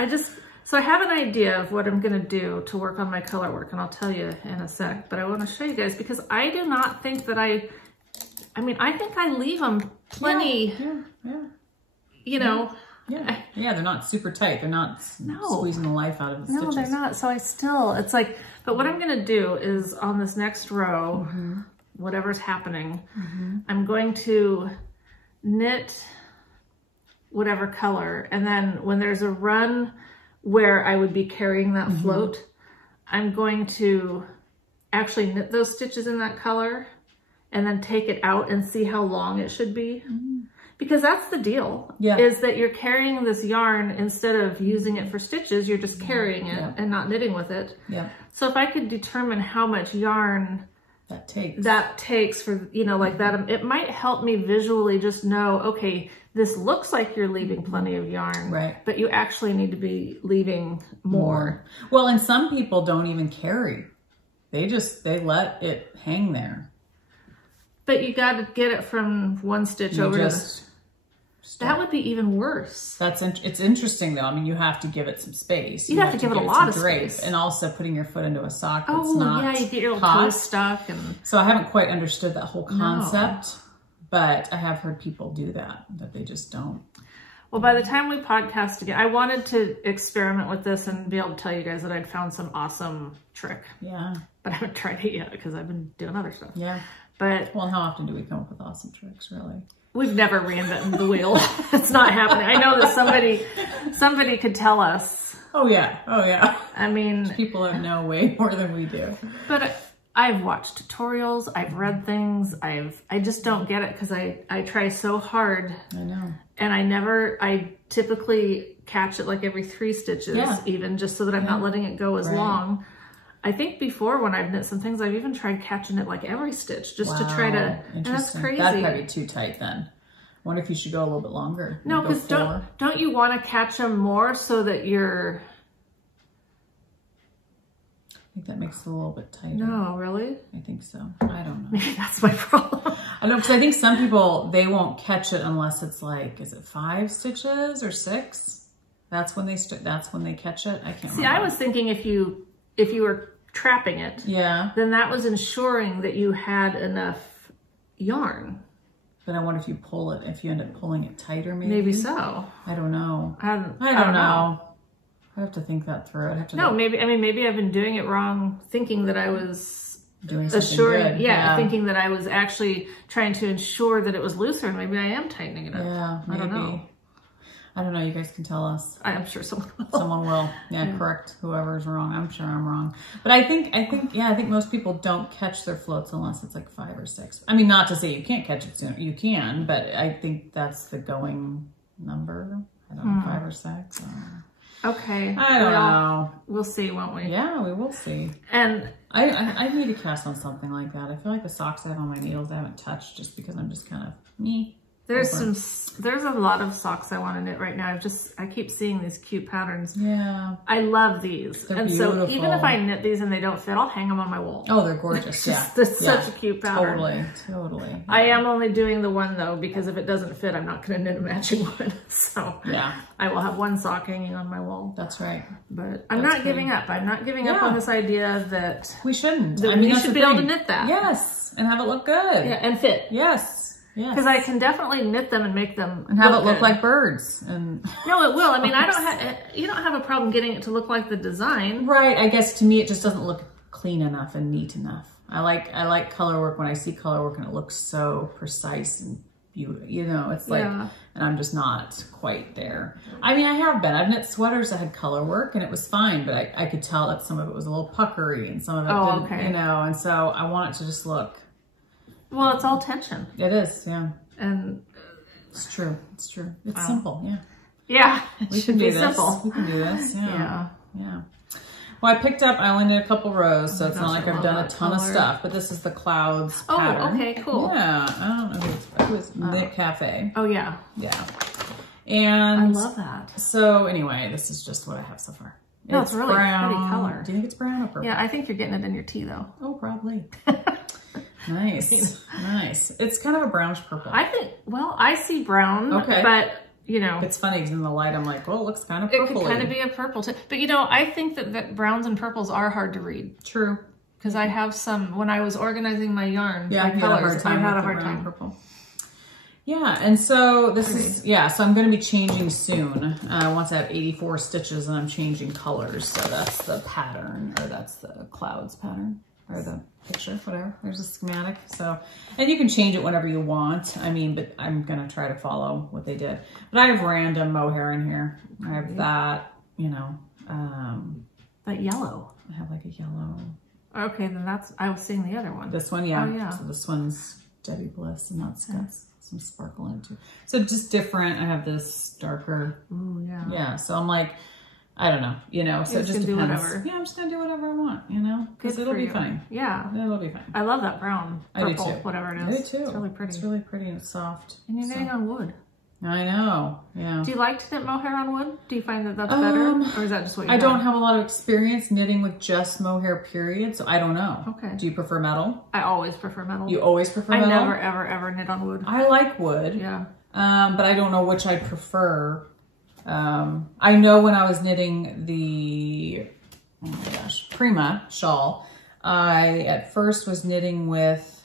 so I have an idea of what I'm going to do to work on my color work, and I'll tell you in a sec. But I want to show you guys because I do not think that I think I leave them plenty, you know. Yeah, they're not super tight. They're not squeezing the life out of the stitches. No, they're not. So it's like, but what I'm going to do is on this next row, whatever's happening, I'm going to knit whatever color. And then when there's a run where I would be carrying that float, I'm going to actually knit those stitches in that color and then take it out and see how long it should be. Because that's the deal, is that you're carrying this yarn instead of using it for stitches, you're just carrying it and not knitting with it. So if I could determine how much yarn that takes for, you know, like that, it might help me visually just know, okay, this looks like you're leaving plenty of yarn, but you actually need to be leaving more. Well, and some people don't even carry. They let it hang there. But you got to get it from one stitch over to that would be even worse. It's interesting though. I mean, you have to give it some space. You have to give it a lot of space. And also putting your foot into a sock that's not you get your little toe stuck. So I haven't quite understood that whole concept, but I have heard people do that they just don't. Well, by the time we podcast again, I wanted to experiment with this and be able to tell you guys that I'd found some awesome trick. Yeah. But I haven't tried it yet because I've been doing other stuff. Yeah. But well, how often do we come up with awesome tricks, really? We've never reinvented the wheel. It's not happening. I know that somebody could tell us. Oh yeah. Oh yeah. I mean, people know way more than we do. But I've watched tutorials. I've read things. I just don't get it because I try so hard. I know. And I typically catch it like every 3 stitches, even just so that I'm not letting it go as long. I think before when I've knit some things, I've even tried catching it like every stitch just to try to, and that's crazy. That'd probably be too tight then. I wonder if you should go a little bit longer. No, because don't you want to catch them more so that you're... I think that makes it a little bit tighter. No, really? I think so. I don't know. Maybe that's my problem. I know, because I think some people, they won't catch it unless it's like, is it 5 stitches or 6? That's when they catch it. I can't remember. See, I was thinking if you were trapping it, then that was ensuring that you had enough yarn. But I wonder if you end up pulling it tighter, maybe. Maybe so. I don't know. I don't know. I have to think that through. I'd have to. No, maybe I've been doing it wrong, thinking that I was doing something good. Thinking that I was actually trying to ensure that it was looser, and maybe I am tightening it up. Yeah, maybe. I don't know. I don't know. You guys can tell us. I'm sure someone will. Someone will. Yeah, correct whoever's wrong. I'm sure I'm wrong. But I think most people don't catch their floats unless it's like 5 or 6. I mean, not to say you can't catch it sooner. You can, but I think that's the going number. I don't know, 5 or 6. Okay. I don't know. We'll see, won't we? Yeah, we will see. And I need to cast on something like that. I feel like the socks I have on my needles I haven't touched just because I'm just kind of me. there's a lot of socks I want to knit right now. I keep seeing these cute patterns. Yeah. I love these. They're and beautiful. so even if I knit these and they don't fit, I'll hang them on my wall. Oh, they're gorgeous. Yeah. It's such a cute pattern. Totally. Yeah. I am only doing the one though, because if it doesn't fit, I'm not going to knit a matching one. So yeah, I will have one sock hanging on my wall. that's right. But I'm not giving up. I'm not giving up on this idea that We shouldn't. we should be able to knit that. Yes, and have it look good. Yeah, and fit. Yes. Because I can definitely knit them and make them and have it look good. like birds. And No, it will. I mean, you don't have a problem getting it to look like the design. right. I guess to me it just doesn't look clean enough and neat enough. I like color work when I see color work and it looks so precise and beautiful. You know, it's like, and I'm just not quite there. I mean, I have been. I've knit sweaters that had color work and it was fine, but I could tell that some of it was a little puckery and some of it didn't, you know, and so I want it to just look. Well, it's all tension. It is, yeah. And it's true. It's true. It's simple, yeah. Yeah, We can do this. Simple. We can do this, yeah. Well, I picked up, I only did a couple rows, so it's not like I've done a ton of stuff, but this is the clouds pattern. Oh, okay, cool. Yeah, I don't know who it was Knit Cafe. Oh, yeah. Yeah. And I love that. So anyway, this is just what I have so far. No, it's really brown. pretty color. Do you think it's brown or purple? Yeah, I think you're getting it in your tea though. Oh, probably. Nice. Nice. It's kind of a brownish purple. I think, well, I see brown, okay, but you know. It's funny because in the light I'm like, well, it looks kind of purpley. It could kind of be a purple too. But you know, I think that browns and purples are hard to read. True. Because I have some, when I was organizing my yarn, yeah, my colors, I had a hard time. Purple. Yeah, and so this is, so I'm going to be changing soon. Once I have 84 stitches and I'm changing colors. So that's the pattern, or that's the clouds pattern, or the picture, whatever. There's a schematic. So, and you can change it whenever you want. I mean, but I'm going to try to follow what they did. But I have random mohair in here. I have that, you know. That yellow. I have like a yellow. Okay, then that's, I was seeing the other one. This one, yeah. Oh, yeah. So this one's Debbie Bliss, and that's got some sparkle in it too. So just different. I have this darker. Ooh, yeah. Yeah. So I'm like, I don't know, you know, so it just depends. Do whatever. Yeah, I'm just going to do whatever I want, you know, because it'll be fine. Yeah. It'll be fine. I love that brown, purple, I do too. whatever it is. I do too. It's really pretty. It's really pretty and it's soft. And you're knitting on wood. I know, yeah. Do you like to knit mohair on wood? Do you find that that's better? Or is that just what you I don't have a lot of experience knitting with just mohair, period, so I don't know. Okay. Do you prefer metal? I always prefer metal. You always prefer metal? I never, ever, ever knit on wood. I like wood. Yeah. But I don't know which I prefer. I know when I was knitting the, oh my gosh, Prima shawl, I at first was knitting with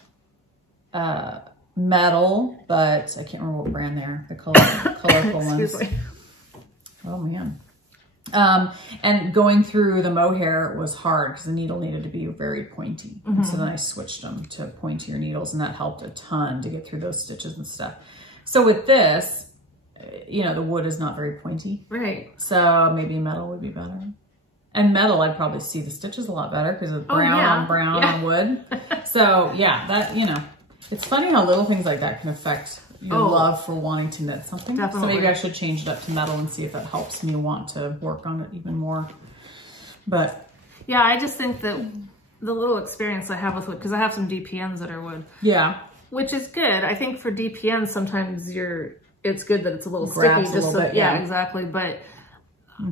metal, but I can't remember what brand they're, the colorful ones. Oh man. And going through the mohair was hard because the needle needed to be very pointy. And so then I switched them to pointier needles, and that helped a ton to get through those stitches and stuff. So with this, you know, the wood is not very pointy. Right. So maybe metal would be better. And metal, I'd probably see the stitches a lot better because of brown on brown on wood. So yeah, that, you know, it's funny how little things like that can affect your love for wanting to knit something. Definitely. So maybe I should change it up to metal and see if that helps me want to work on it even more. But yeah, I just think that the little experience I have with wood, because I have some DPNs that are wood. Yeah. Which is good. I think for DPNs, sometimes it's good that it's a little grabs sticky. A little bit, yeah, exactly. But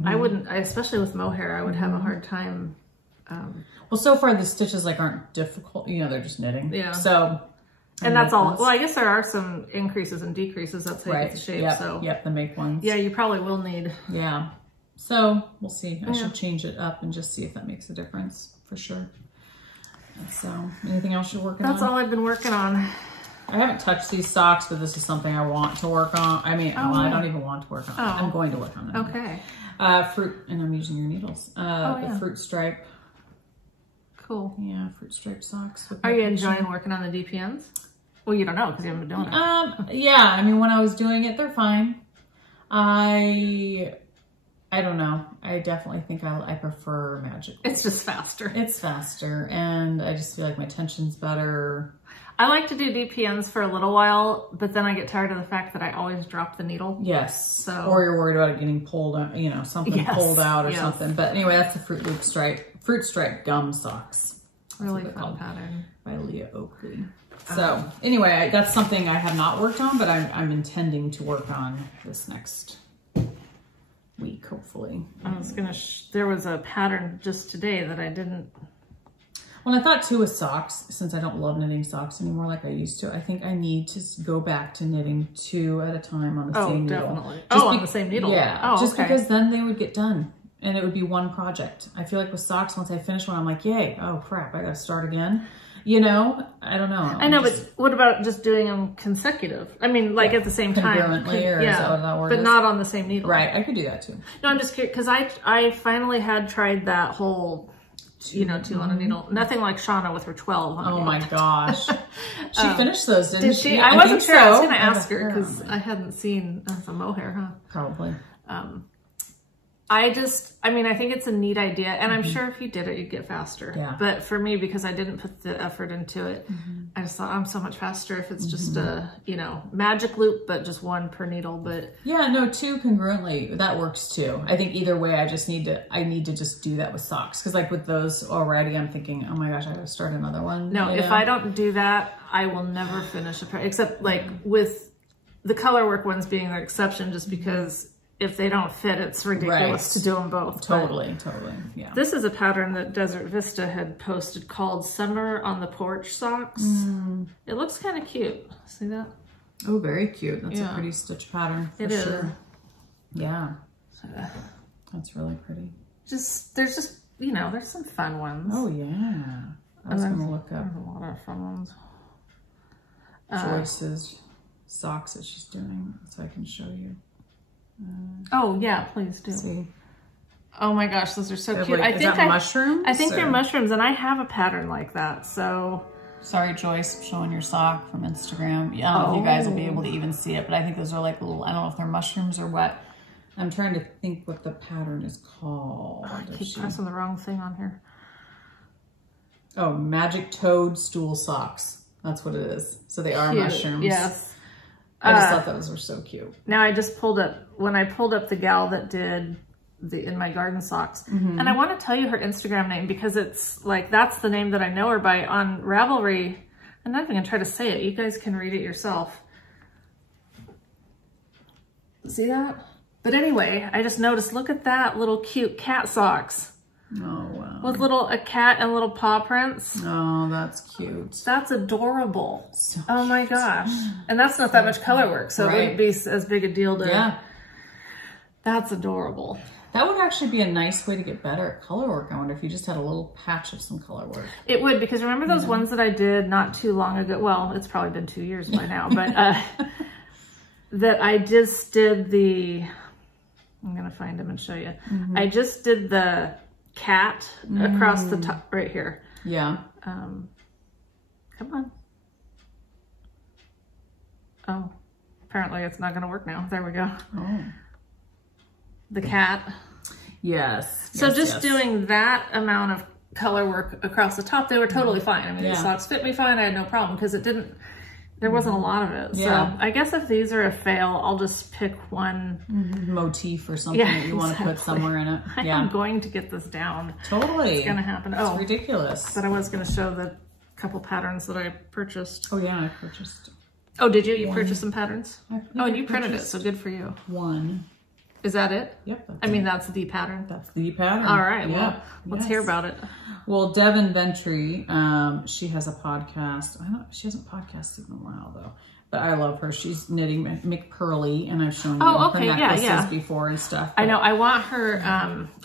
I wouldn't, especially with mohair, I would have a hard time. Well, so far the stitches like aren't difficult. You know, they're just knitting. Yeah. So. And that's all. Well, I guess there are some increases and decreases. That's how you get the shape. Yep. So Yep, the make ones. Yeah, you probably will need. Yeah. So we'll see. I should change it up and just see if that makes a difference for sure. So anything else you're working on? That's all I've been working on. I haven't touched these socks, but this is something I want to work on. I mean, well, I don't even want to work on it. I'm going to work on it. Okay. Fruit, and I'm using your needles. The fruit stripe. Cool. Yeah, fruit stripe socks. Are you enjoying working on the DPNs? Well, you don't know because you haven't been doing it. Yeah, I mean, when I was doing it, they're fine. I don't know. I definitely think I prefer magic. It's just faster. It's faster, and I just feel like my tension's better. I like to do DPNs for a little while, but then I get tired of the fact that I always drop the needle. Yes. So, or you're worried about it getting pulled out, you know, something pulled out or something. But anyway, that's the Fruit Stripe Gum Socks. Really fun pattern. By Leah Oakley. So anyway, that's something I have not worked on, but I'm intending to work on this next week, hopefully. I was gonna, there was a pattern just today that I didn't. Well, I thought too with socks, since I don't love knitting socks anymore like I used to, I think I need to go back to knitting 2 at a time on the same needle. Definitely. On the same needle? Yeah, just because then they would get done and it would be one project. I feel like with socks, once I finish one, I'm like, yay, oh crap, I gotta start again. You know, I don't know. I know, but what about just doing them consecutive? I mean, like at the same time. Concurrently, or is that what that word but is? not on the same needle. Right, I could do that too. No, I'm just curious, because I finally had tried that whole, you know, 2 on a needle. Nothing like Shauna with her 12 on Oh my gosh. She finished those, didn't she? I wasn't sure. I was going to ask her because I hadn't seen some mohair, huh? Probably. I mean, I think it's a neat idea, and I'm sure if you did it, you'd get faster. Yeah. But for me, because I didn't put the effort into it, I just thought I'm so much faster if it's just a, you know, magic loop, but just 1 per needle. But yeah, no, 2 congruently, that works too. I think either way, I need to just do that with socks. Because like with those already, I'm thinking, oh my gosh, I gotta start another one. No, if I don't do that, I will never finish a pair, except like with the color work ones being the exception, just because if they don't fit, it's ridiculous to do them both. Totally, yeah. This is a pattern that Desert Vista had posted called Summer on the Porch Socks. It looks kind of cute. See that? Oh, very cute. That's a pretty stitch pattern for sure. Yeah. That's really pretty. There's just, you know, there's some fun ones. Oh, yeah. I was going to look up a lot of fun ones. Joyce's socks that she's doing so I can show you. Oh yeah, please do. See. Oh my gosh, those are so cute. Like, I think mushrooms? I think they're mushrooms, and I have a pattern like that. So sorry, Joyce, I'm showing your sock from Instagram. Yeah, I don't know if you guys will be able to even see it, but I think those are like little. I don't know if they're mushrooms or what. I'm trying to think what the pattern is called. I keep pressing the wrong thing on here. Oh, Magic Toadstool socks. That's what it is. So they are mushrooms. Yes. I just thought those were so cute. Now I just pulled up, when I pulled up the gal that did the In My Garden socks, and I want to tell you her Instagram name because it's like, that's the name that I know her by on Ravelry. I'm not even going to try to say it. You guys can read it yourself. See that? But anyway, I just noticed, look at that little cute cat socks. Oh, wow. With a cat and little paw prints. Oh, that's cute. That's adorable. So oh my gosh. And that's not that much color work, so it wouldn't be as big a deal to... Yeah. That's adorable. That would actually be a nice way to get better at color work. I wonder if you just had a little patch of some color work. It would, because remember those ones that I did not too long ago? Well, it's probably been 2 years by now, but that I just did the... I'm going to find them and show you. I just did the cat across the top right here. Yeah. Come on. Oh, apparently it's not going to work now. There we go. Oh. The cat. Yes. So just doing that amount of color work across the top, they were totally fine. I mean, the socks fit me fine. I had no problem because there wasn't a lot of it. Yeah. So I guess if these are a fail, I'll just pick one motif or something that you want to put somewhere in it. I am going to get this down. Totally. It's going to happen. It's ridiculous. But I was going to show the couple patterns that I purchased. Oh yeah, I purchased. Oh, did you? You purchased some patterns? Oh, and you printed it, so good for you. One. Is that it? Yep. I mean, that's the pattern. That's the pattern. All right. Yeah. Well, let's hear about it. Well, Devin Ventry, she has a podcast. She hasn't podcasted in a while though, but I love her. She's knitting McPurley, and I've shown you her necklaces before and stuff. But I know. I want her.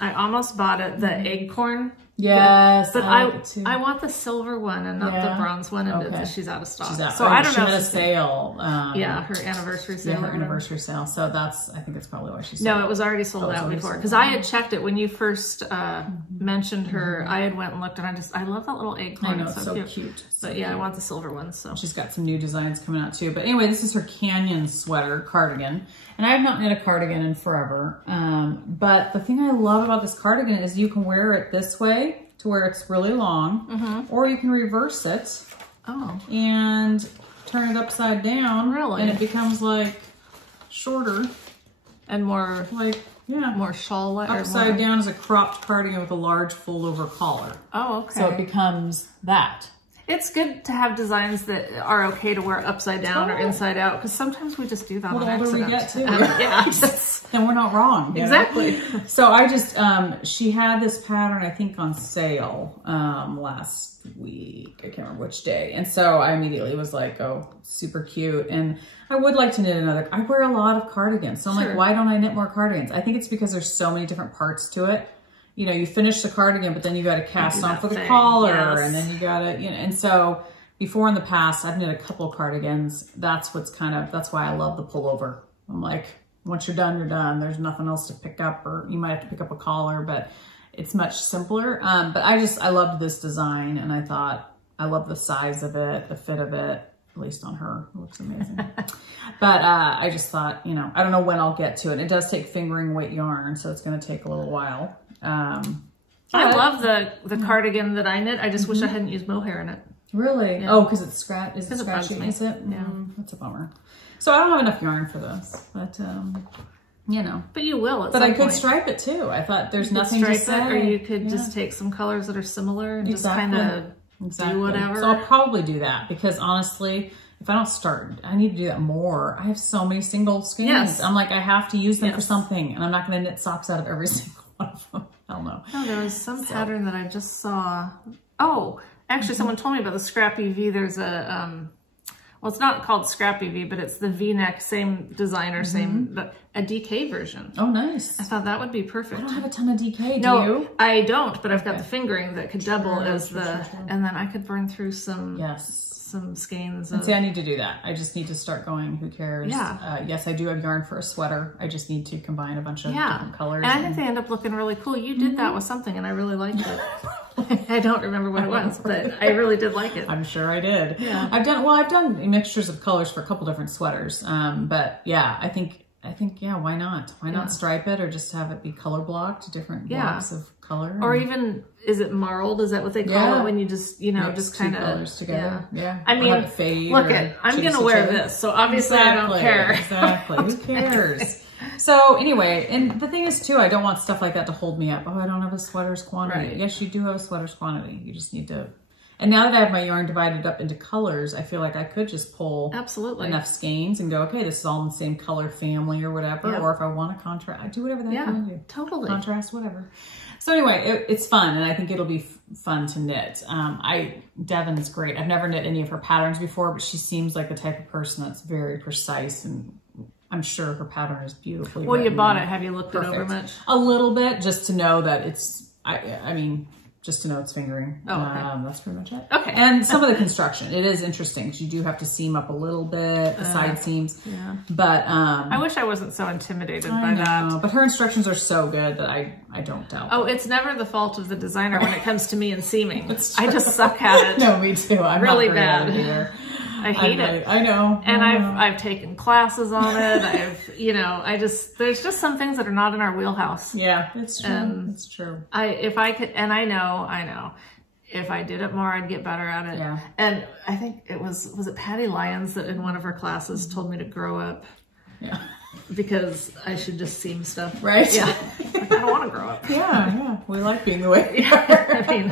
I almost bought it, the acorn. Yes, but I want the silver one and not the bronze one, and she's out of stock. So I don't know. She had a sale. Her anniversary sale. Yeah, her anniversary sale. So I think that's probably why she's. No, it was already sold out before, because I had checked it when you first mentioned her. I had went and looked, and I love that little acorn. I know, it's so cute. But yeah, I want the silver one. So she's got some new designs coming out too. But anyway, this is her Canyon sweater cardigan, and I have not knit a cardigan in forever. But the thing I love about this cardigan is you can wear it this way, to where it's really long, or you can reverse it and turn it upside down. Really? And it becomes like shorter. And more, like, yeah. More shawl-like. Upside down is a cropped cardigan with a large fold-over collar. Oh, okay. So it becomes that. It's good to have designs that are okay to wear upside down or inside out, because sometimes we just do that on accident. We get too. Yeah. Then we're not wrong. Exactly. So I just, she had this pattern, I think, on sale last week. I can't remember which day. And so I immediately was like, oh, super cute. And I would like to knit another. I wear a lot of cardigans. So I'm like, why don't I knit more cardigans? I think it's because there's so many different parts to it. You know, you finish the cardigan, but then you got to cast on for the collar, and then you got to, you know, and so before in the past, I've knit a couple of cardigans. That's what's that's why I love the pullover. I'm like, once you're done, you're done. There's nothing else to pick up, or you might have to pick up a collar, but it's much simpler. But I loved this design, and I thought, I love the size of it, the fit of it, at least on her. It looks amazing. But I just thought, you know, I don't know when I'll get to it. It does take fingering weight yarn, so it's going to take a little while. I love the cardigan that I knit. I just wish I hadn't used mohair in it. Really? Yeah. Oh, because it's scratchy. Is it scratchy? Is it? Yeah. That's a bummer. So I don't have enough yarn for this, but you know. But you will. But I could stripe it too. I thought there's nothing to say. Or you could just take some colors that are similar and just kind of do whatever. So I'll probably do that, because honestly, if I don't start, I need to do that more. I have so many single skeins. Yes. I'm like, I have to use them for something, and I'm not going to knit socks out of every single one of them. Hell no. No, there was some pattern that I just saw. Oh, actually, someone told me about the Scrappy V. There's a, well, it's not called Scrappy V, but it's the V-neck, same designer, but a DK version. Oh, nice. I thought that would be perfect. I don't have a ton of DK, do you? I don't, but I've got the fingering that could double as and then I could burn through some skeins. And see, I need to do that. I just need to start going, who cares? Yeah. Yes, I do have yarn for a sweater. I just need to combine a bunch of different colors. And I think they end up looking really cool. You did that with something, and I really liked it. I don't remember what it was, but I really did like it. I'm sure I did. Yeah. I've done mixtures of colors for a couple different sweaters. But yeah, I think, yeah, why not? Why not stripe it, or just have it be color blocked, different blocks of color? Or even, is it marled? Is that what they call it when you just, you know, just kind of colors together? Yeah. I mean, fade, look I'm going to wear this, so obviously I don't care. Exactly. Who cares? So anyway, and the thing is too, I don't want stuff like that to hold me up. Oh, I don't have a sweater's quantity. Right. Yes, you do have a sweater's quantity. You just need to. And now that I have my yarn divided up into colors, I feel like I could just pull enough skeins and go, okay, this is all in the same color family or whatever. Yep. Or if I want a contrast, I do whatever that I want to do. Totally. Contrast, whatever. So anyway, it's fun, and I think it'll be fun to knit. Devon's great. I've never knit any of her patterns before, but she seems like the type of person that's very precise, and I'm sure her pattern is beautifully Well, you bought it. Have you looked it over much? A little bit, just to know that it's, I mean, just to know it's fingering. Oh, okay. That's pretty much it. Okay. And some of the construction, it is interesting, because you do have to seam up a little bit, the side seams. Yeah. But I wish I wasn't so intimidated by that. But her instructions are so good that I don't doubt. Oh, it's never the fault of the designer when it comes to me and seaming. I just suck at it. No, me too. I'm really not bad. Either. I hate it. I know. And I've taken classes on it. You know, there's just some things that are not in our wheelhouse. Yeah, it's true. It's true. If I could, and I know, if I did it more, I'd get better at it. Yeah. And I think it was it Patty Lyons that in one of her classes told me to grow up. Yeah. Because I should just seam stuff. Right. Yeah. Like, I don't want to grow up. Yeah. We like being the way we are. I mean,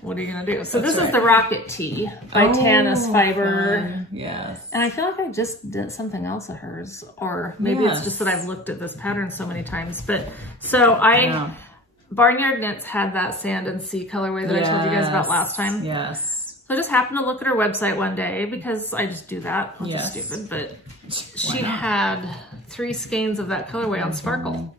what are you going to do? So this is the Rocket Tee by Tanis Fiber. Fun. Yes. And I feel like I just did something else of hers, or maybe it's just that I've looked at this pattern so many times. But so Barnyard Knits had that sand and sea colorway that I told you guys about last time. Yes. So I just happened to look at her website one day, because I just do that. I'm just stupid, but she had 3 skeins of that colorway on Sparkle.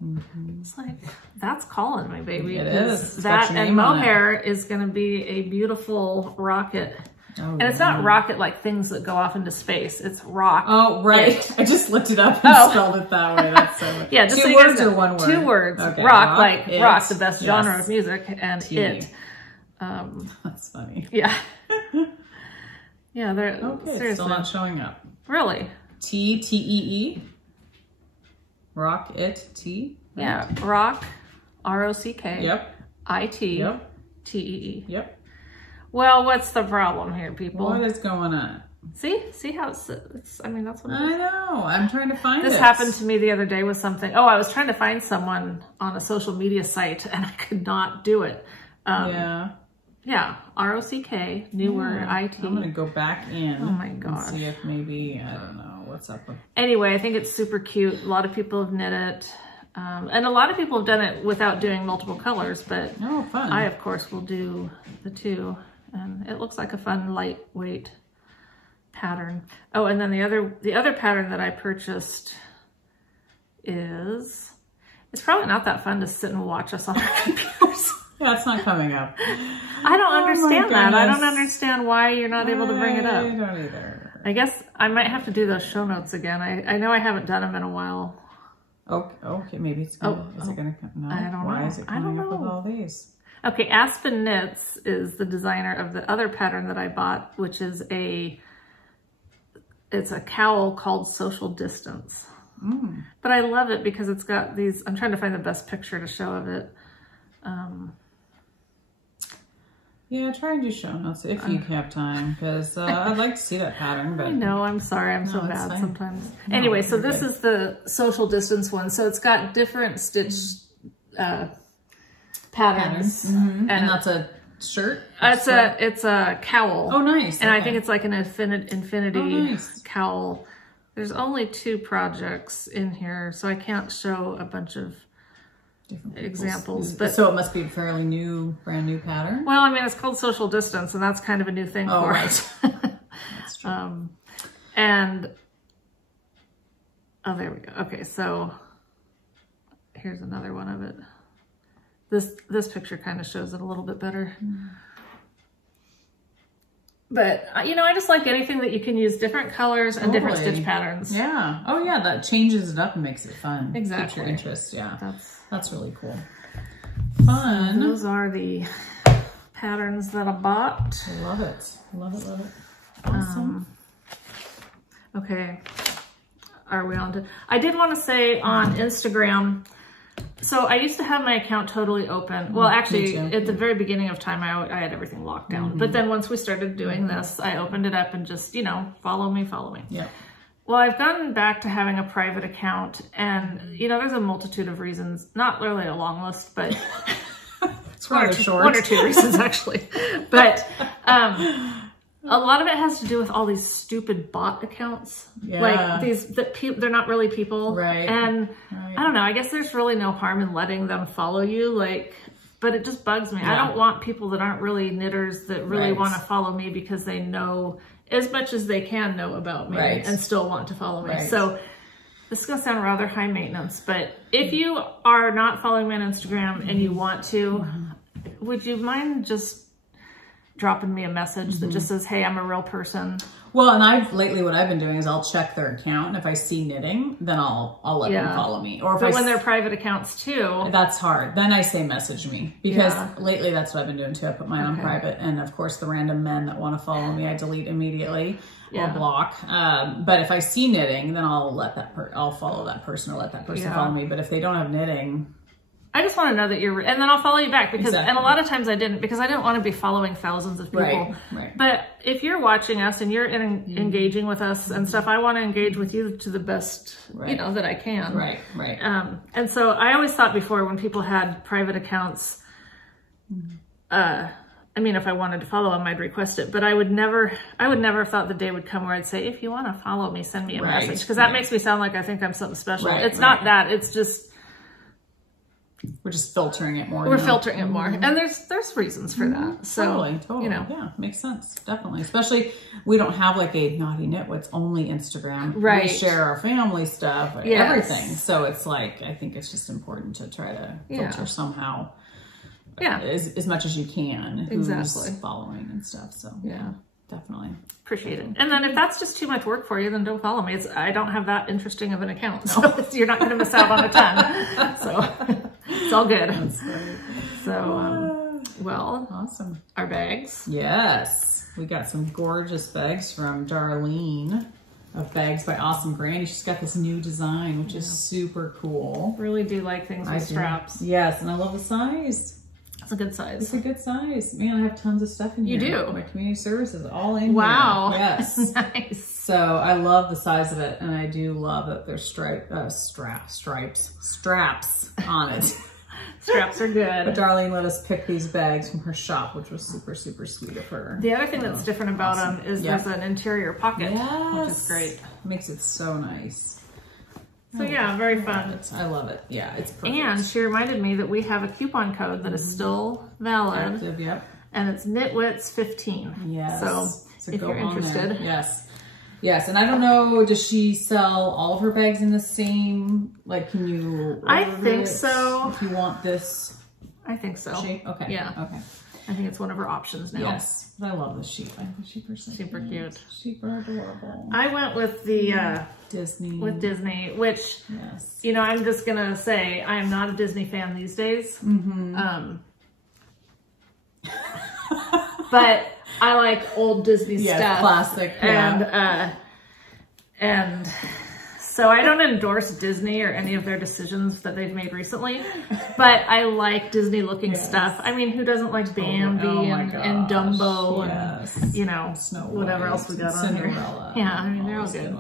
It's like, that's calling me, baby. It is. That and mohair is going to be a beautiful rocket. Oh, and it's not rocket like things that go off into space. It's rock. Oh, right. I just looked it up and spelled it that way. That's so weird. Yeah, just 2 words or 1 word? 2 words. Okay. Rock, like rock, the best genre of music, and it. That's funny. Yeah. Yeah, they're seriously. It's still not showing up. Really? T-E-E? Rock it T? Right? Yeah, rock, R-O-C-K. Yep. I-T. Yep. T-E-E. Yep. Well, what's the problem here, people? What is going on? See how it's I mean, that's what it is. I know. I'm trying to find this. This happened to me the other day with something. Oh, I was trying to find someone on a social media site and I could not do it. Yeah, R-O-C-K, newer IT. I'm going to go back in. Oh my gosh. And see if maybe, I don't know, what's up with... Anyway, I think it's super cute. A lot of people have knit it. And a lot of people have done it without doing multiple colors, but fun. I, of course, will do the two. And it looks like a fun, lightweight pattern. Oh, and then the other pattern that I purchased is... It's probably not that fun to sit and watch us on our computers. Yeah, it's not coming up. I don't understand that. I don't understand why you're not able to bring it up. I don't either. I guess I might have to do those show notes again. I know I haven't done them in a while. Okay, maybe it's gonna, is it gonna come? No, I don't know. Why is it coming up with all these? Okay, Aspen Knits is the designer of the other pattern that I bought, which is it's a cowl called Social Distance. But I love it because it's got these, I'm trying to find the best picture to show of it. Yeah, try and do show notes if you have time, because I'd like to see that pattern. But I know, I'm sorry, I'm so bad sometimes. No, anyway, so this is the Social Distance one. So it's got different stitch patterns. And that's a shirt? It's a cowl. Oh, nice. And I think it's like an infinity cowl. There's only 2 projects in here, so I can't show a bunch of different examples. But so it must be a fairly brand new pattern? Well, I mean, it's called Social Distance, and that's kind of a new thing for us. That's true. And, oh, there we go. Okay, so here's another one of it. This picture kind of shows it a little bit better. But, you know, I just like anything that you can use different colors and different stitch patterns. Yeah. Oh, yeah, that changes it up and makes it fun. Exactly. Keeps your interest, yeah. That's really cool. Fun. So those are the patterns that I bought. Love it. Love it, love it. Awesome. Okay. Are we on to... I did want to say on Instagram... So I used to have my account totally open. Well, actually, at the very beginning of time, I had everything locked down. But then once we started doing this, I opened it up and just, you know, follow me. Yeah. Well, I've gotten back to having a private account, and, you know, there's a multitude of reasons. Not really a long list, but it's rather short. 1 or 2 reasons, actually. But a lot of it has to do with all these stupid bot accounts. Yeah. Like they're not really people. Right. And I don't know, I guess there's really no harm in letting them follow you. But it just bugs me. Yeah. I don't want people that aren't really knitters that really want to follow me because they know as much as they can know about me and still want to follow me. So this is going to sound rather high maintenance, but if you are not following me on Instagram and you want to, would you mind just dropping me a message that just says, hey, I'm a real person? Well, and lately what I've been doing is I'll check their account, and if I see knitting, then I'll let them follow me. Or but when they're private accounts too, that's hard. Then I say message me, because lately that's what I've been doing too. I put mine on private, and of course the random men that want to follow me, I delete immediately or block. But if I see knitting, then I'll follow that person or let that person follow me. But if they don't have knitting, I just want to know that you're, and then I'll follow you back because, and a lot of times I didn't, because I didn't want to be following thousands of people. Right. But if you're watching us and you're engaging with us and stuff, I want to engage with you to the best, you know, that I can. Right. And so I always thought before when people had private accounts, I mean, if I wanted to follow them, I'd request it, but I would never have thought the day would come where I'd say, if you want to follow me, send me a message. Because that makes me sound like I think I'm something special. It's not that, it's just, we're just filtering it more. We're filtering it more. And there's reasons for that. So, totally. You know. Yeah, makes sense. Definitely. Especially, we don't have like a Knotty Knit, it's only Instagram. Right. We share our family stuff, everything. So it's like, I think it's just important to try to filter somehow. As much as you can. Who's following and stuff. So, yeah. Definitely. Appreciate it. And then if that's just too much work for you, then don't follow me. I don't have that interesting of an account. So you're not going to miss out on a ton. So it's all good. That's right. So, well, awesome. Our bags. Yes. We got some gorgeous bags from Darlene of Bags by Awesome Granny. She's got this new design, which is super cool. Really do like things with straps. Yes. And I love the size. That's a good size. It's a good size. Man, I have tons of stuff in here. You do? My community service is all in wow. here. Yes. Nice. So I love the size of it, and I do love that there's straps on it. Straps are good. But Darlene let us pick these bags from her shop, which was super, super sweet of her. The other thing that's different about them is there's an interior pocket, which is great. Makes it so nice. So yeah, very fun. I love it. Yeah, it's perfect. And she reminded me that we have a coupon code that is still valid. Active, yep. And it's Knitwits15. Yes. So if you're interested. There. Yes. Yes, and I don't know, does she sell all of her bags in the same, like, can you I think so. If you want this I think so. shape? Okay. Yeah. Okay. I think it's one of her options now. Yes. But I love the sheep. I think the sheep are so super cute. Sheep are adorable. I went with the Disney. With Disney, which you know, I'm just gonna say I am not a Disney fan these days. But I like old Disney stuff, classic, and so I don't endorse Disney or any of their decisions that they've made recently, but I like Disney looking stuff. I mean, who doesn't like Bambi and Dumbo and, you know, Snow White, whatever else we got on here. Yeah, I mean, they're all good.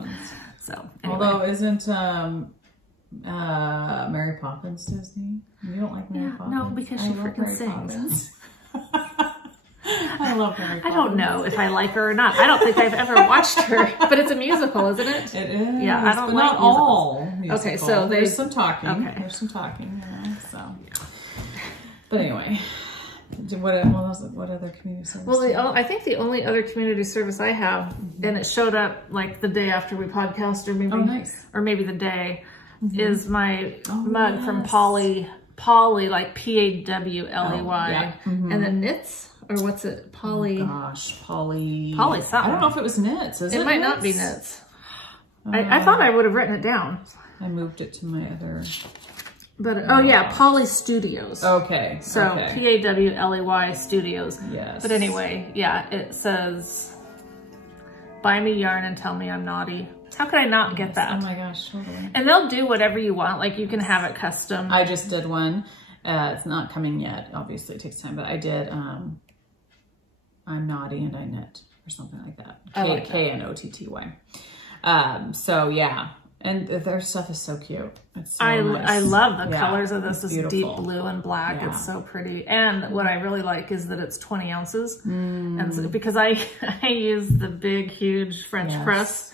So, anyway. Although, isn't Mary Poppins Disney? You don't like Mary Poppins? No, because she freaking sings. I love Mary Poppins. I don't know if I like her or not. I don't think I've ever watched her, but it's a musical, isn't it? It is. Yeah, I don't like not all musicals. Okay, so there's some talking. Okay. There's some talking, you know, so. But anyway, what other community service? Well, I think the only other community service I have, and it showed up like the day after we podcast, or maybe the day, is my mug from Polly, like Pawley, and then Knits. Or what's it? Polly. Oh gosh, Polly something. I don't know if it was Knits. Is it? It might not be Knits. I thought I would have written it down. I moved it to my other. But oh yeah, Polly Studios. Okay. So Pawley Studios. Yes. But anyway, yeah, it says, "Buy me yarn and tell me I'm naughty." How could I not get that? Oh my gosh, totally. And they'll do whatever you want. Like you can have it custom. I just did one. It's not coming yet. Obviously, it takes time. But I did. I'm naughty and I knit or something like that. Knotty. So yeah, and their stuff is so cute. It's so nice. I love the colors of this. This beautiful. Deep blue and black. It's so pretty. And what I really like is that it's 20 ounces. And so, because I use the big, huge French press.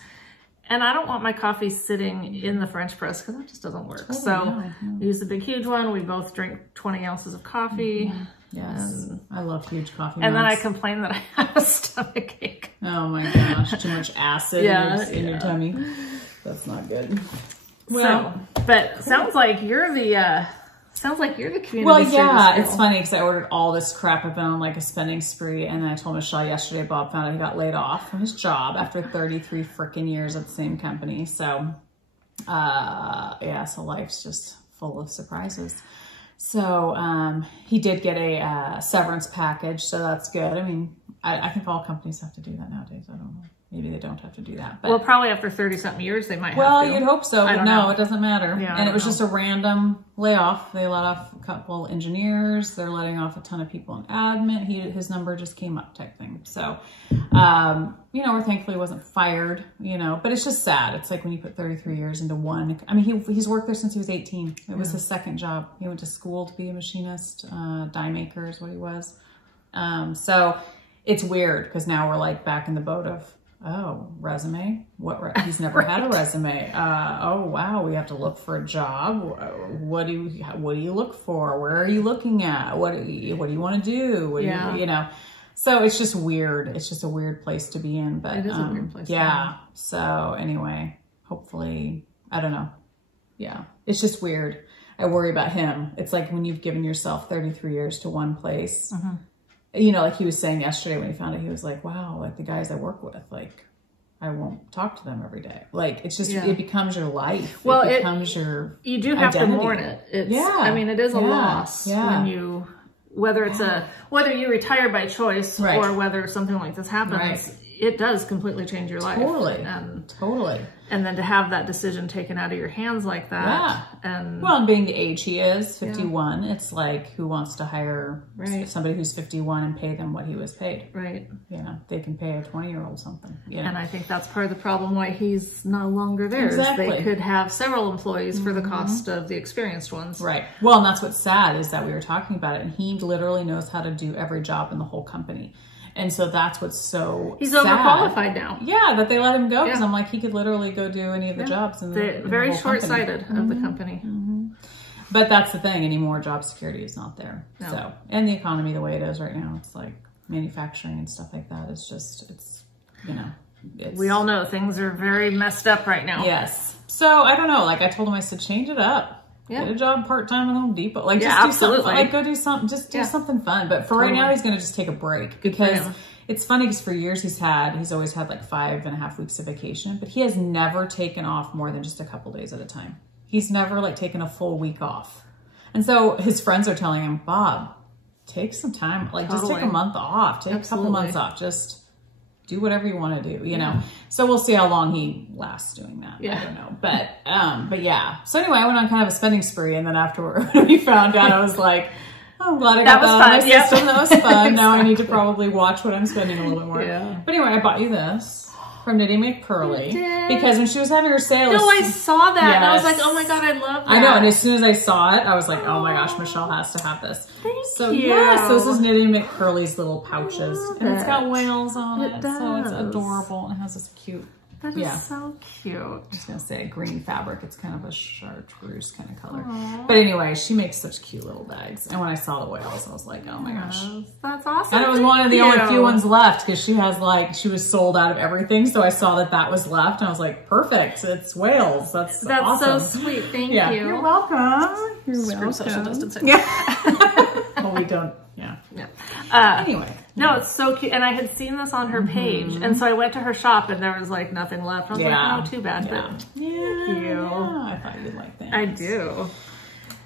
And I don't want my coffee sitting in the French press because that just doesn't work. I use the big, huge one. We both drink 20 ounces of coffee. Yes, I love huge coffee mugs. And then I complain that I have a stomach ache. Oh my gosh, too much acid in your tummy. That's not good. Well, but sounds like you're the community. Well, yeah, it's funny because I ordered all this crap. I've been on like a spending spree, and then I told Michelle yesterday Bob found out he got laid off from his job after 33 freaking years at the same company. So, yeah, so life's just full of surprises. So he did get a severance package, so that's good. I mean, I think all companies have to do that nowadays. I don't know. Maybe they don't have to do that. But, well, probably after 30-something years, they might have to. Well, you'd hope so, but no, it doesn't matter. Yeah, and it was just a random layoff. They let off a couple engineers. They're letting off a ton of people in admin. His number just came up type thing. So, you know, we're thankfully wasn't fired, you know, but it's just sad. It's like when you put 33 years into one. I mean, he's worked there since he was 18. It was his second job. He went to school to be a machinist, die maker is what he was. So it's weird because now we're like back in the boat of, oh, resume? He's never had a resume. Oh, wow, we have to look for a job. What do you look for? Where are you looking at? What do you want to do? You know? So it's just weird. It's just a weird place to be in. But it is a weird place. Yeah. So anyway, hopefully, I don't know. Yeah, it's just weird. I worry about him. It's like when you've given yourself 33 years to one place. You know, like he was saying yesterday when he found it, he was like, wow, like the guys I work with, like, I won't talk to them every day. Like, it's just, it becomes your life. Well, it becomes your You do have identity. to mourn it. I mean, it is a loss when you, whether you retire by choice or whether something like this happens, it does completely change your life. Totally. Totally. And then to have that decision taken out of your hands like that. Yeah. And well, and being the age he is, 51, it's like, who wants to hire somebody who's 51 and pay them what he was paid? Right. You know, they can pay a 20-year-old something. Yeah. And I think that's part of the problem why he's no longer there. Exactly. They could have several employees for the cost of the experienced ones. Right. Well, and that's what's sad is that we were talking about it, and he literally knows how to do every job in the whole company. And so that's what's so He's sad. Overqualified now. Yeah, that they let him go because I'm like, he could literally go do any of the jobs in the very whole short-sighted company. of the company. But that's the thing, anymore job security is not there. No. So, and the economy the way it is right now, it's like manufacturing and stuff like that is just, it's, you know. It's, we all know things are very messed up right now. Yes. So I don't know, like I told him, I said, change it up. Yeah. Get a job part-time at Home Depot. Like, just do something. Like, go do something. Just do something fun. But for right now, he's going to just take a break. Because it's funny because for years he's always had like 5.5 weeks of vacation. But he has never taken off more than just a couple days at a time. He's never like taken a full week off. And so his friends are telling him, Bob, take some time. Like, just take a month off. Take a couple months off. Just do whatever you want to do, you know? So we'll see how long he lasts doing that. I don't know. But yeah. So anyway, I went on kind of a spending spree, and then afterward, when we found out, I was like, oh, I'm glad I got that on my system. That was fun. Exactly. Now I need to probably watch what I'm spending a little bit more. Yeah. But anyway, I bought you this from Knitty McPurley because when she was having her sale. No, I saw that and I was like, oh my God, I love that. I know. And as soon as I saw it, I was like, oh my gosh, Michelle has to have this. Thank so you. yeah, so this is Knitty McPurley's little pouches. And it's got whales on it. Does. So it's adorable. And it has this cute. That is so cute. I was going to say green fabric. It's kind of a chartreuse kind of color. Aww. But anyway, she makes such cute little bags. And when I saw the whales, I was like, oh my gosh. That's awesome. And it was one of the only few ones left because she was sold out of everything. So I saw that was left. And I was like, perfect. It's whales. That's awesome. So sweet. Thank you. You're welcome. You're welcome. Social distancing. Yeah. Well, we don't. Yeah. Anyway. No, it's so cute. And I had seen this on her page. And so I went to her shop and there was like nothing left. I was like, oh, too bad. But thank you. Yeah, I thought you'd like that. I do.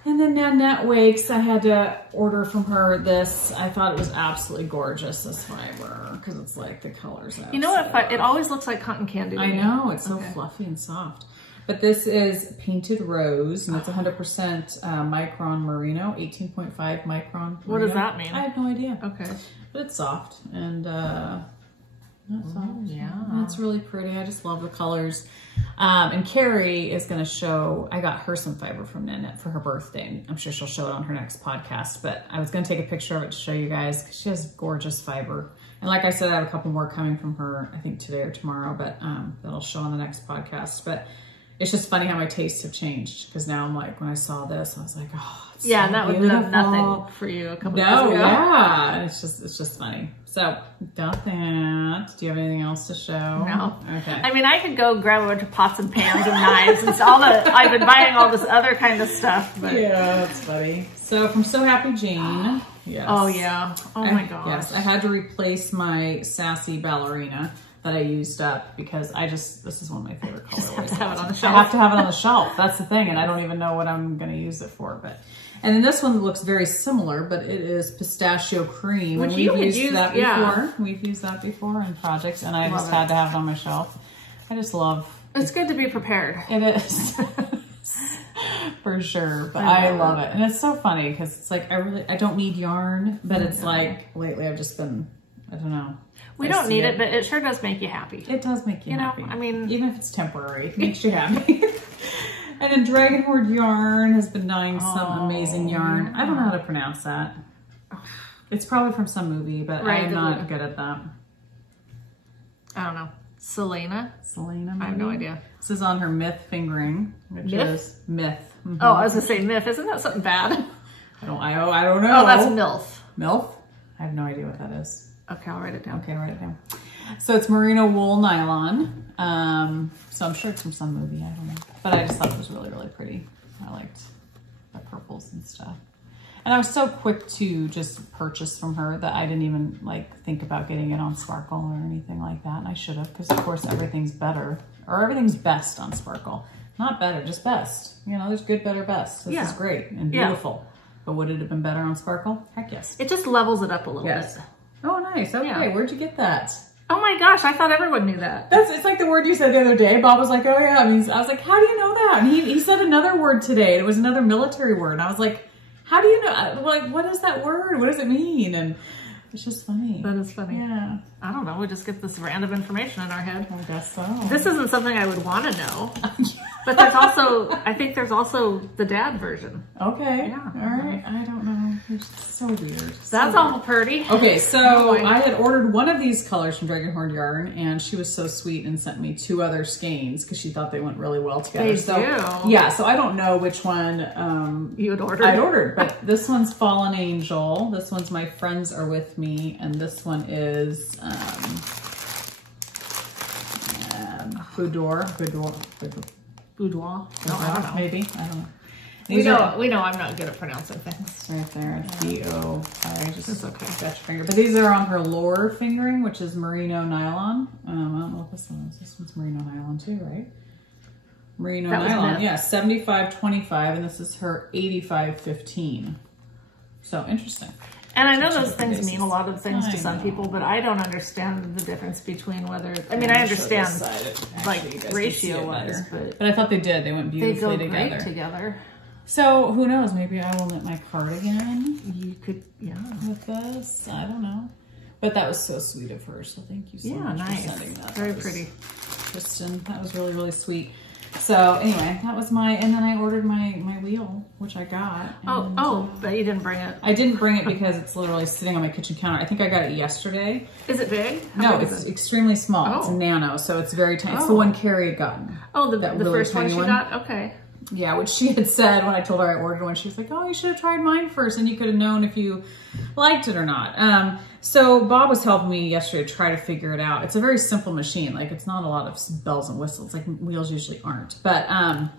And then Nanette Wakes, I had to order from her this. I thought it was absolutely gorgeous, this fiber, because it's like the colors. You know what? It always looks like cotton candy to me. I know. It's so fluffy and soft. But this is Painted Rose, and it's 100% micron merino, 18.5 micron merino. What does that mean? I have no idea. Okay. But it's soft, and that's soft. Yeah. It's really pretty. I just love the colors. And Carie is going to show, I got her some fiber from Nanette for her birthday, and I'm sure she'll show it on her next podcast, but I was going to take a picture of it to show you guys, because she has gorgeous fiber. And like I said, I have a couple more coming from her, I think today or tomorrow, but that'll show on the next podcast. But it's just funny how my tastes have changed, because now I'm like, when I saw this, I was like, oh, it's so and that would have done nothing for you a couple years ago. Yeah, and it's just funny. So, got that. Do you have anything else to show? No. Okay. I mean, I could go grab a bunch of pots and pans and knives and all the. I've been buying all this other kind of stuff. But. Yeah, that's funny. So, from So Happy Jane. Yes. Oh yeah. Oh my gosh. Yes, I had to replace my Sassy Ballerina that I used up because this is one of my favorite colorways. Have it on the shelf. I have to have it on the shelf. That's the thing, and I don't even know what I'm going to use it for. And then this one looks very similar, but it is pistachio cream. Which and we've used that before. Yeah. We've used that before in projects, and I just had to have it on my shelf. I just love. It's good to be prepared. It is. For sure, but I love it. And it's so funny because it's like I don't need yarn, but it's like lately I've just been, I don't know. We don't need it, but it sure does make you happy. It does make you happy. I mean, even if it's temporary, it makes you happy. And then Dragon Horde Yarn has been dyeing some amazing yarn. I don't know how to pronounce that. It's probably from some movie, but I'm not good at that. I don't know. Selena, maybe? I have no idea. This is on her Myth fingering, which is Myth. Oh, I was gonna say Myth. Isn't that something bad? I don't know. Oh, that's MILF. MILF? I have no idea what that is. Okay, I'll write it down. Okay, write it down. So it's merino wool nylon. So I'm sure it's from some movie. I don't know. But I just thought it was really, really pretty. I liked the purples and stuff. And I was so quick to just purchase from her that I didn't even think about getting it on Sparkle or anything like that. And I should have, because of course everything's better, or everything's best on Sparkle. Not better, just best. You know, there's good, better, best. This is great and beautiful. But would it have been better on Sparkle? Heck yes. It just levels it up a little bit. Oh, nice. Okay, where'd you get that? Oh my gosh, I thought everyone knew that. It's like the word you said the other day. Bob was like, oh yeah. I mean, I was like, how do you know that? And he said another word today. It was another military word. And I was like, how do you know? Like, what is that word? What does it mean? And it's just funny. That is funny. Yeah. I don't know. We just get this random information in our head. I guess so. This isn't something I would want to know. But there's also, I think there's also the dad version. Okay. Yeah. All right. I don't know. It's so weird. That's awful pretty. Okay, so I had ordered one of these colors from Dragonhorn Yarn, and she was so sweet and sent me 2 other skeins because she thought they went really well together. Do. Yeah, so I don't know which one you had ordered. I'd ordered, but this one's Fallen Angel. This one's My Friends Are With Me, and this one is Boudoir. Boudoir. No, I don't know. Maybe. I don't know. We know I'm not good at pronouncing things. Right there. B-O. Sorry, just it's okay. Got your finger. But these are on her lower fingering, which is merino nylon. I don't know what this one is. This one's merino nylon too, right? Merino nylon. Yeah, 75.25, and this is her 85.15. So interesting. And I know those things mean a lot of things to some people, but I don't understand the difference between whether, I mean, I understand like ratio-wise, but I thought they did. They went beautifully together. They go great together. So who knows? Maybe I will knit my cardigan. You could, yeah. With this, I don't know. But that was so sweet of her. So thank you so much for sending that. Very pretty, Kristen. That was really, really sweet. So anyway, that was my, and then I ordered my wheel, which I got. And, but you didn't bring it. I didn't bring it because it's literally sitting on my kitchen counter. I think I got it yesterday. Is it big? No, it's extremely small. It's nano, so it's very tiny. It's the one Carie had gotten. Oh, the really first one she got? Okay. Yeah, which she had said when I told her I ordered one, she was like, oh, you should have tried mine first and you could have known if you liked it or not. So Bob was helping me yesterday to try to figure it out. It's a very simple machine. Like, it's not a lot of bells and whistles, like wheels usually aren't. But I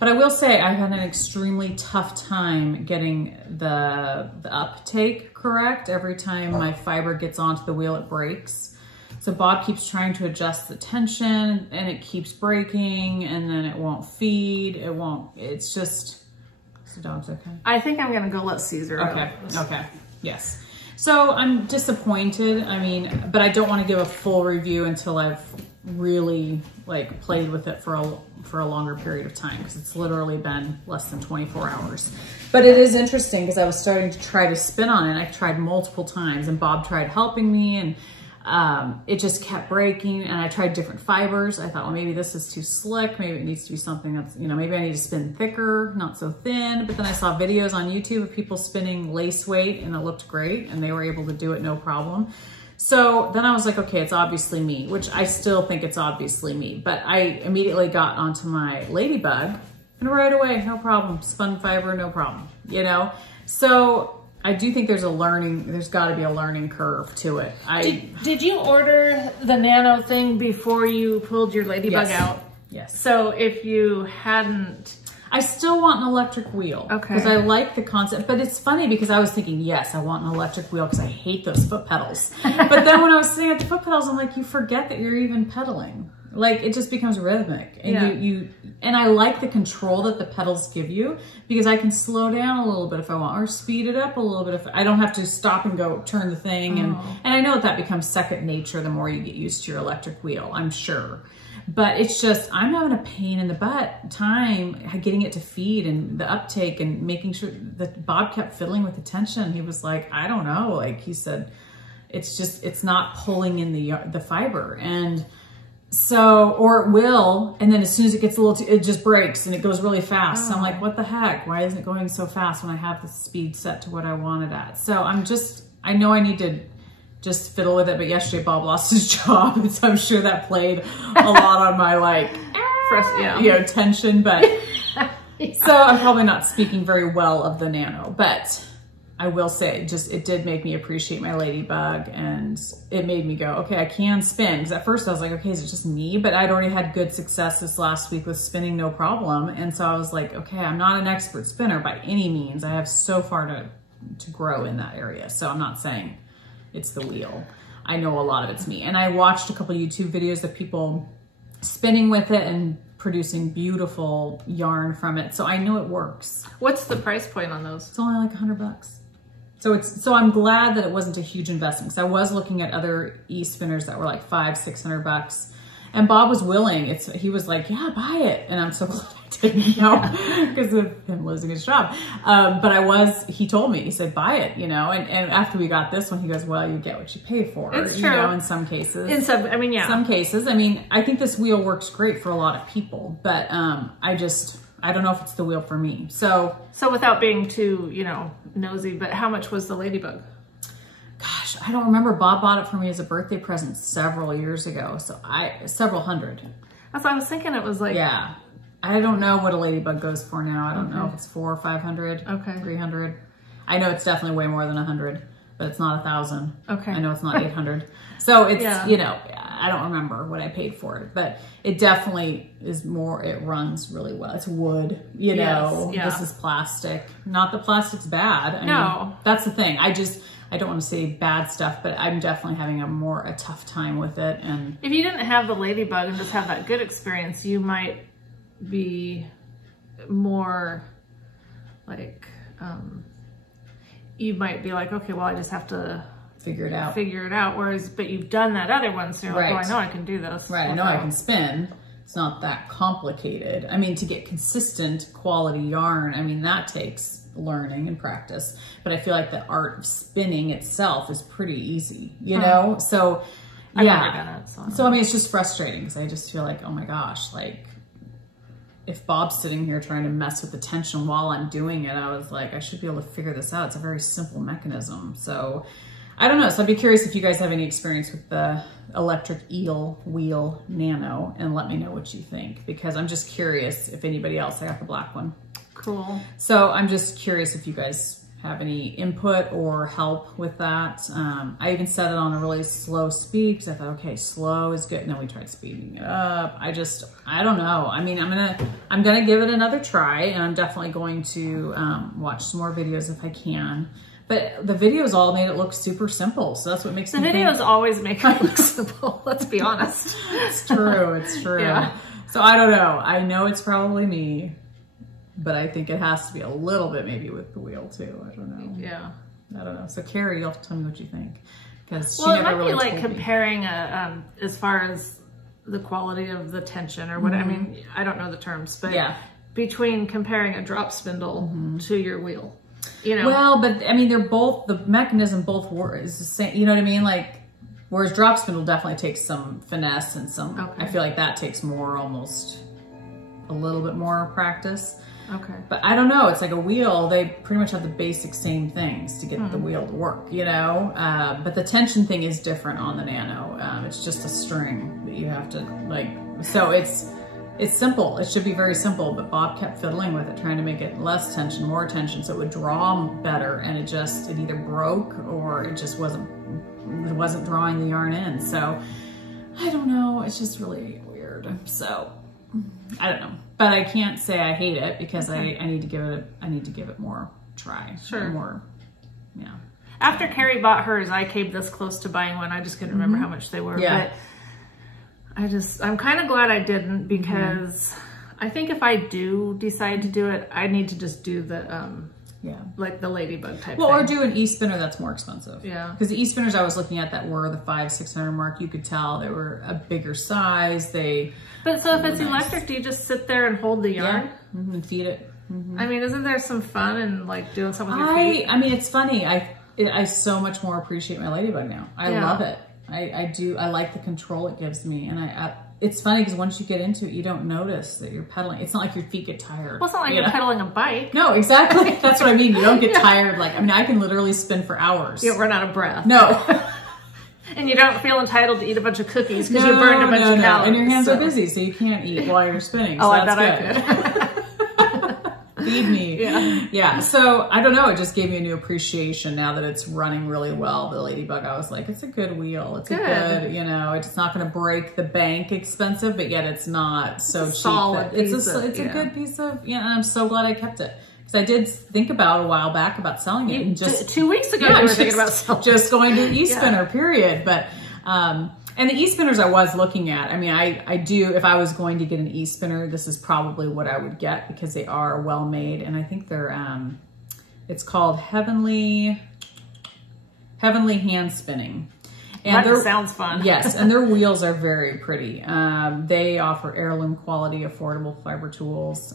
will say I've had an extremely tough time getting the uptake correct. Every time my fiber gets onto the wheel, it breaks. So Bob keeps trying to adjust the tension and it keeps breaking and then it won't feed. It won't, it's just, is the dog's okay? I think I'm gonna go let Caesar out. Okay, yes. So I'm disappointed. I mean, but I don't want to give a full review until I've really like played with it for a longer period of time because it's literally been less than 24 hours. But it is interesting because I was starting to try to spin on it. I tried multiple times and Bob tried helping me and it just kept breaking and I tried different fibers. I thought, well, maybe this is too slick. Maybe it needs to be something that's, you know, maybe I need to spin thicker, not so thin. But then I saw videos on YouTube of people spinning lace weight and it looked great and they were able to do it no problem. So then I was like, okay, it's obviously me, which I still think it's obviously me. But I immediately got onto my Ladybug and right away, no problem. Spun fiber, no problem, you know? So I do think there's got to be a learning curve to it. Did you order the nano thing before you pulled your Ladybug out? Yes. So if you hadn't... I still want an electric wheel. Okay. Because I like the concept, but it's funny because I was thinking, yes, I want an electric wheel because I hate those foot pedals. But then when I was sitting at the foot pedals, I'm like, you forget that you're even pedaling. Like, it just becomes rhythmic. And and I like the control that the pedals give you because I can slow down a little bit if I want or speed it up a little bit if I don't have to stop and go turn the thing. And I know that becomes second nature the more you get used to your electric wheel, I'm sure. But it's just, I'm having a pain in the butt time getting it to feed and the uptake and making sure that Bob kept fiddling with the tension. He was like, I don't know. Like he said, it's just, it's not pulling in the fiber. And so, or it will, and then as soon as it gets a little, it just breaks and it goes really fast. So I'm like, what the heck? Why isn't it going so fast when I have the speed set to what I wanted at? So I know I need to just fiddle with it. But yesterday Bob lost his job. And so I'm sure that played a lot on my tension. But so I'm probably not speaking very well of the nano, but I will say it did make me appreciate my Ladybug and it made me go, okay, I can spin. Because at first I was like, okay, is it just me? But I'd already had good success this last week with spinning no problem. And so I was like, okay, I'm not an expert spinner by any means. I have so far to grow in that area. So I'm not saying it's the wheel. I know a lot of it's me. And I watched a couple YouTube videos of people spinning with it and producing beautiful yarn from it. So I know it works. What's the price point on those? It's only like $100. So I'm glad that it wasn't a huge investment, because I was looking at other e-spinners that were like $500-600, and Bob was willing. He was like, yeah, buy it. And I'm so glad I didn't, because of him losing his job. But he told me, he said, buy it, and after we got this one, he goes, well, you get what you pay for, it's true. In some cases. Some cases. I think this wheel works great for a lot of people, but I don't know if it's the wheel for me. So without being too, nosy, but how much was the ladybug? Gosh, I don't remember. Bob bought it for me as a birthday present several years ago. So several hundred. That's what I was thinking. It was like, yeah, I don't know what a ladybug goes for now. I don't know if it's 400 or 500, okay, 300. I know it's definitely way more than 100, but it's not 1,000. Okay. I know it's not 800. So it's, I don't remember what I paid for it, but it definitely is more, it runs really well. It's wood, This is plastic. Not that plastic's bad. I mean, that's the thing. I don't want to say bad stuff, but I'm definitely having a tough time with it. And if you didn't have the ladybug and just have that good experience, you might be more like, you might be like, okay, well, I just have to figure it out. But you've done that other one, so you're like, oh, I know I can do this. Right, I know I can spin. It's not that complicated. To get consistent quality yarn, that takes learning and practice. But I feel like the art of spinning itself is pretty easy, So, I've never done it. So it's just frustrating, because I just feel like, oh my gosh, like, if Bob's sitting here trying to mess with the tension while I'm doing it, I was like, I should be able to figure this out. It's a very simple mechanism. So I don't know. So I'd be curious if you guys have any experience with the electric eel wheel nano, and let me know what you think, because I'm just curious if anybody else, I got the black one. Cool. So I'm just curious if you guys have any input or help with that. I even set it on a really slow speed, because I thought, okay, slow is good. And then we tried speeding it up. I don't know. I'm gonna give it another try, and I'm definitely going to watch some more videos if I can. But the videos all made it look super simple, so that's what makes the videos always make it look simple. Let's be honest. It's true. It's true. Yeah. So I don't know. I know it's probably me, but I think it has to be a little bit maybe with the wheel too. I don't know. Yeah. I don't know. So Carie, you'll have to tell me what you think, because she never never really told me. Well, it might be like comparing as far as the quality of the tension or what. I don't know the terms, but between comparing a drop spindle to your wheel. Well, but they're both, the mechanism both is the same, you know what I mean? Like, whereas drop spindle definitely takes some finesse and some, I feel like that takes more, almost a little bit more practice. Okay. But I don't know, it's like a wheel, they pretty much have the basic same things to get the wheel to work, but the tension thing is different on the nano. It's just a string that you have to so it's simple. It should be very simple, but Bob kept fiddling with it, trying to make it less tension, more tension, so it would draw better, and it either broke or it just wasn't drawing the yarn in. So I don't know. It's just really weird. So I don't know, but I can't say I hate it, because I need to give it more try. Sure. More, After Carie bought hers, I came this close to buying one. I just couldn't remember how much they were. Yeah. But I'm kind of glad I didn't, because I think if I do decide to do it, I need to just do the, like the ladybug type thing. Or do an e-spinner that's more expensive. Yeah. Because the e-spinners I was looking at that were the $500-600 mark, you could tell they were a bigger size. But so if it's electric, do you just sit there and hold the yarn? Yeah, and feed it. Isn't there some fun in like doing something with your feet? It's funny. I so much more appreciate my ladybug now. I love it. I do. I like the control it gives me, and it's funny because once you get into it, you don't notice that you're pedaling. It's not like your feet get tired. Well, it's not like you're pedaling a bike. No, exactly. That's what I mean. You don't get tired. I can literally spin for hours. You don't run out of breath. No. And you don't feel entitled to eat a bunch of cookies because you burned a bunch of calories. And your hands are busy, so you can't eat while you're spinning. So I bet I could. Feed me. Yeah. So I don't know. It just gave me a new appreciation now that it's running really well. The ladybug, I was like, it's a good wheel. It's a good, it's not going to break the bank expensive, but yet it's not so cheap. It's a good piece of, and I'm so glad I kept it. Because I did think about a while back about selling it. And just 2 weeks ago, I was thinking about selling just going to e-spinner, period. But, and the e-spinners I was looking at, I do, if I was going to get an e-spinner, this is probably what I would get because they are well made. And I think they're, it's called Heavenly, Heavenly Hand Spinning. And that sounds fun. Yes, and their wheels are very pretty. They offer heirloom quality, affordable fiber tools.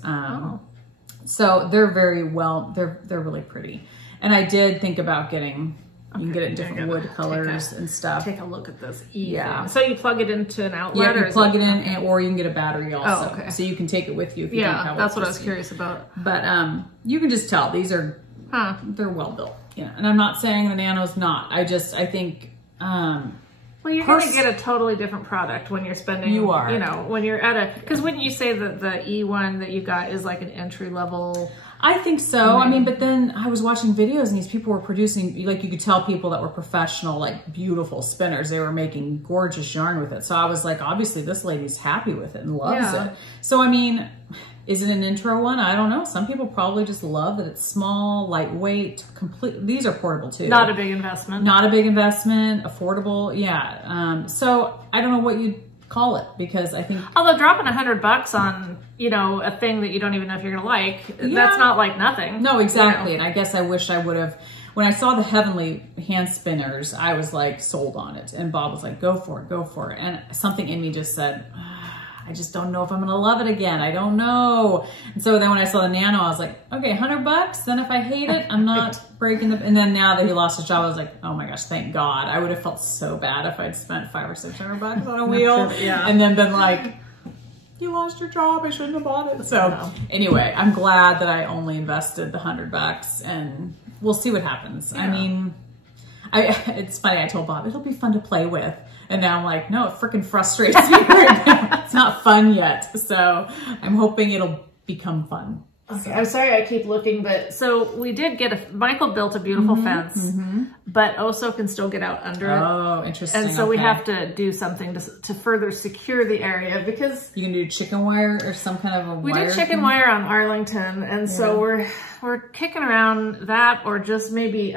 So they're very well, they're really pretty. And I did think about getting, you can get it in different wood colors and stuff. Take a look at this. Yeah. So you plug it into an outlet? Yeah, you plug it in, or you can get a battery also. Oh, okay. So you can take it with you if you don't have that's what I was curious about. But you can just tell these are, they're well built. Yeah, and I'm not saying the Nano's not. I think... well, you're going to get a totally different product when you're spending, you know, when you're at a, because wouldn't you say that the E1 that you got is like an entry level? I think so. I mean, but then I was watching videos and these people were producing, like you could tell people that were professional, like beautiful spinners. They were making gorgeous yarn with it. So I was like, obviously this lady's happy with it and loves it. So, I mean, is it an intro one? I don't know. Some people probably just love that it's small, lightweight, complete. These are portable too. Not a big investment. Not a big investment, affordable. Yeah. So I don't know what you'd call it, because I think... Although dropping $100 on, you know, a thing that you don't even know if you're going to like, that's not like nothing. No, exactly. You know? And I guess I wish I would have... When I saw the Heavenly Hand Spinners, I was like sold on it. And Bob was like, go for it, go for it. And something in me just said... I just don't know if I'm going to love it again. I don't know. And so then when I saw the Nano, I was like, okay, $100. Then if I hate it, I'm not breaking the, and then now that he lost his job, I was like, oh my gosh, thank God. I would have felt so bad if I'd spent $500 or $600 on a wheel and then been like, you lost your job. I shouldn't have bought it. So anyway, I'm glad that I only invested the $100 and we'll see what happens. I mean, it's funny. I told Bob, it'll be fun to play with. And now I'm like, no, it freaking frustrates me right now. It's not fun yet. So I'm hoping it'll become fun. Okay, I'm sorry I keep looking, but so we did get Michael built a beautiful fence, but Oso can still get out under it. Oh, interesting. And so we have to do something to further secure the area, because... You can do chicken wire or some kind of a wire? We did chicken wire on Arlington, and so we're kicking around that, or just maybe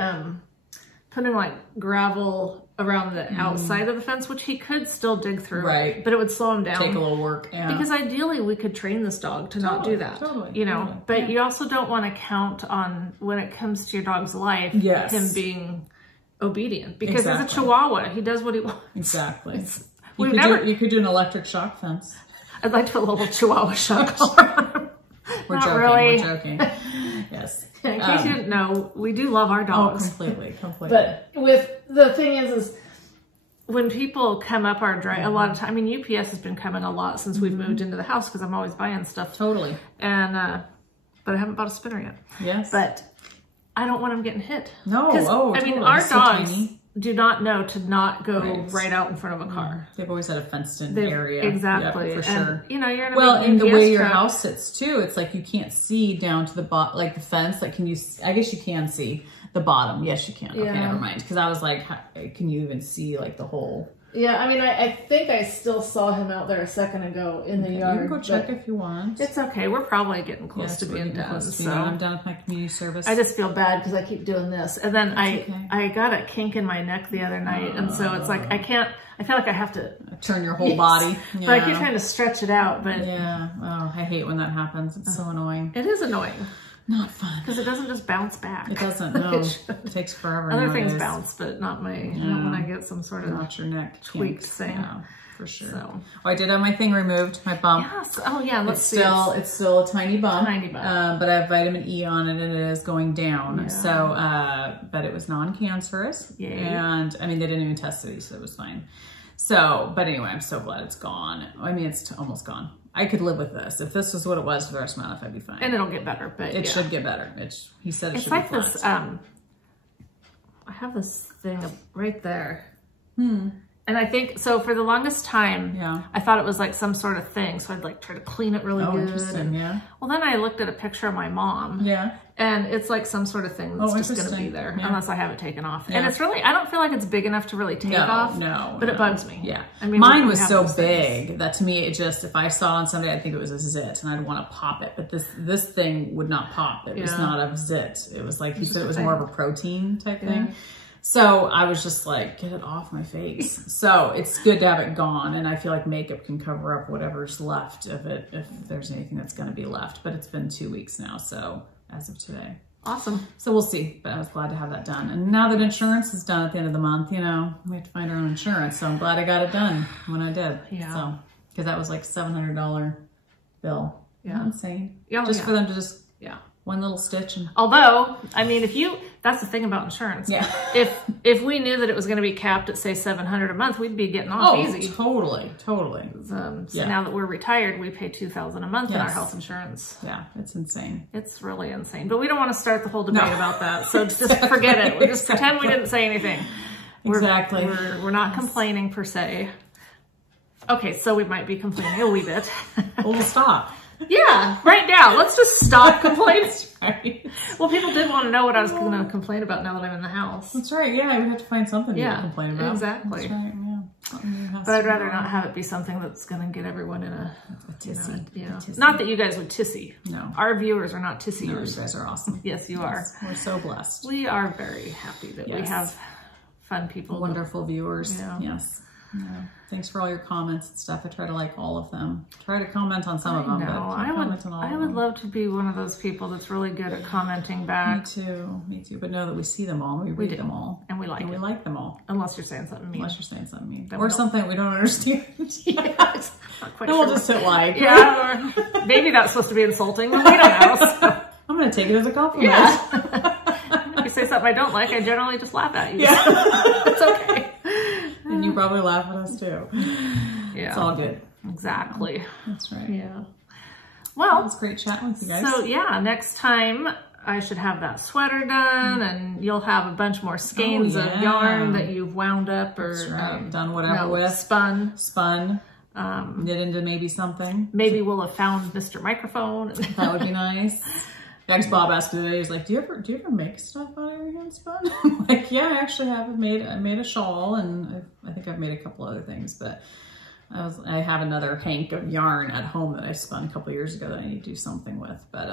putting like gravel around the outside of the fence, which he could still dig through, but it would slow him down. Take a little work, Because ideally we could train this dog to not do that, you know, but you also don't want to count on, when it comes to your dog's life, him being obedient, because as a Chihuahua, he does what he wants. Exactly. You could do an electric shock fence. I'd like to put a little Chihuahua shock on. We're joking. Yes. In case you didn't know, we do love our dogs. Oh, completely. But the thing is when people come up our drive, a lot of time, I mean, UPS has been coming a lot since we've moved into the house, because I'm always buying stuff. Totally. And, but I haven't bought a spinner yet. Yes. But I don't want them getting hit. No. I mean, our dogs do not know to not go right out in front of a car. They've always had a fenced-in area. Exactly. Yep, for sure. And, you know, you're in a and the way your house sits too, it's like you can't see down to the bottom, like the fence. Like, can you? I guess you can see the bottom. Yes, you can. Okay, never mind. Because I was like, can you even see like the whole? Yeah, I mean, I think I still saw him out there a second ago in the yard. You can go check if you want. It's okay. We're probably getting close to being done. So I'm done with my community service. I just feel bad because I keep doing this. And then I got a kink in my neck the other night. And so it's like, I feel like I have to turn your whole body. But I keep trying to stretch it out. But oh, I hate when that happens. It's so annoying. It is annoying. Not fun. Because it doesn't just bounce back. It doesn't, no. It takes forever. Other things bounce, but not not when I get some sort of not your neck tweaked thing. Yeah, for sure. So. I did have my thing removed, my bump. Yes. Oh yeah, let's see. It's still a tiny bump. Tiny bump. But I have vitamin E on it and it is going down. Yeah. So, but it was non-cancerous. Yay. And I mean, they didn't even test it, so it was fine. So, but anyway, I'm so glad it's gone. I mean, it's almost gone. I could live with this. If this was what it was for the rest of my life, I'd be fine. And it'll get better, but it should get better. He said it should like be flat. This. I have this thing right there. And I think, so for the longest time, I thought it was like some sort of thing. So I'd like try to clean it really good. Interesting, well, then I looked at a picture of my mom. And it's like some sort of thing that's just going to be there unless I have it taken off. And it's really, I don't feel like it's big enough to really take off. But it bugs me. I mean, mine was so big that to me, it just, if I saw it on somebody, I'd think it was a zit and I'd want to pop it. But this thing would not pop. It was not a zit. It was like, he said it was more of a protein type thing. So I was just like, get it off my face. So it's good to have it gone. And I feel like makeup can cover up whatever's left of it, if there's anything that's going to be left. But it's been 2 weeks now. So as of today. Awesome. So we'll see, but I was glad to have that done. And now that insurance is done at the end of the month, you know, we have to find our own insurance. So I'm glad I got it done when I did. Yeah. So, because that was like $700 bill. Yeah. Insane. Yeah, just for them to just, yeah. one little stitch. And although, I mean, that's the thing about insurance. Yeah. If we knew that it was going to be capped at say $700 a month, we'd be getting off easy. Totally. So now that we're retired, we pay $2,000 a month in our health insurance. Yeah, it's insane. It's really insane. But we don't want to start the whole debate about that. So just forget it. We just pretend we didn't say anything. Exactly. We're not complaining per se. Okay, so we might be complaining a wee bit. We'll stop. Yeah, right now. Let's just stop complaining. Right. Well, people did want to know what I was going to complain about now that I'm in the house. That's right. Yeah, we have to find something to complain about. Exactly. That's right. Yeah. But I'd rather not have it be something that's going to get everyone in a tizzy. Not that you guys would tissy. No. Our viewers are not tissy. No, you guys are awesome. Yes, you are. We're so blessed. We are very happy that we have fun people. Wonderful viewers. Yeah. Yes. Yeah. Thanks for all your comments and stuff. I try to like all of them. Try to comment on some of them, but I would love to be one of those people that's really good at commenting back. Me too. But know that we see them all. We read them all. And we like we like them all. Unless you're saying something mean. Or something we don't understand. Yes. We'll just hit like. Yeah. Or maybe that's supposed to be insulting, but we don't know. So. I'm going to take it as a compliment. Yeah. If you say something I don't like, I generally just laugh at you. Yeah. It's okay. And you probably laugh at us too. Yeah. It's all good. Exactly. That's right. Yeah. Well, it's great chatting with you guys. So yeah, next time I should have that sweater done and you'll have a bunch more skeins of yarn that you've wound up or done whatever with. Spun. Knit into maybe something. Maybe we'll have found Mr. Microphone. That would be nice. Bob asked me today, he's like, do you ever make stuff out of your hand spun? I'm like, yeah, I actually have. I made a shawl and I think I've made a couple other things, but I have another hank of yarn at home that I spun a couple years ago that I need to do something with, but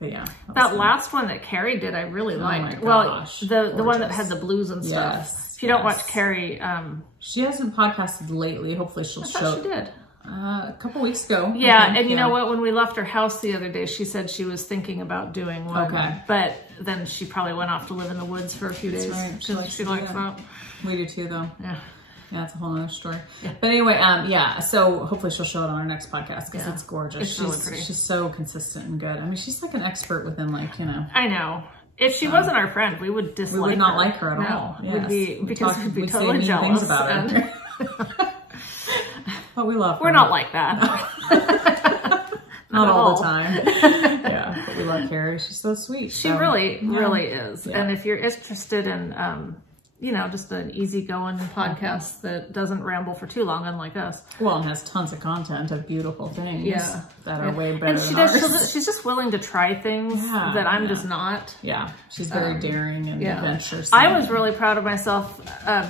yeah. That last one that Carie did, I really liked. Well, the one that had the blues and stuff. Yes. If you don't watch Carie, she hasn't podcasted lately. Hopefully she'll show. She did. A couple weeks ago. Yeah, and you know what? When we left her house the other day, she said she was thinking about doing one. Okay. But then she probably went off to live in the woods for a few days. That's right. She likes that. We do too, though. Yeah. Yeah, it's a whole other story. Yeah. But anyway, so hopefully she'll show it on our next podcast because it's gorgeous. It's really pretty. She's so consistent and good. I mean, she's like an expert within I know. If she wasn't our friend, we would dislike her. We would not like her at all. Yes. We'd be totally jealous. Things about her. But we love her. We're not like that. Not all the time. Yeah, but we love Carie. She's so sweet. She really is. Yeah. And if you're interested in, just an easygoing podcast that doesn't ramble for too long, unlike us. Well, and has tons of content of beautiful things that are way better and than ours. She's just willing to try things that I'm just not. Yeah, she's very daring and adventurous. I was really proud of myself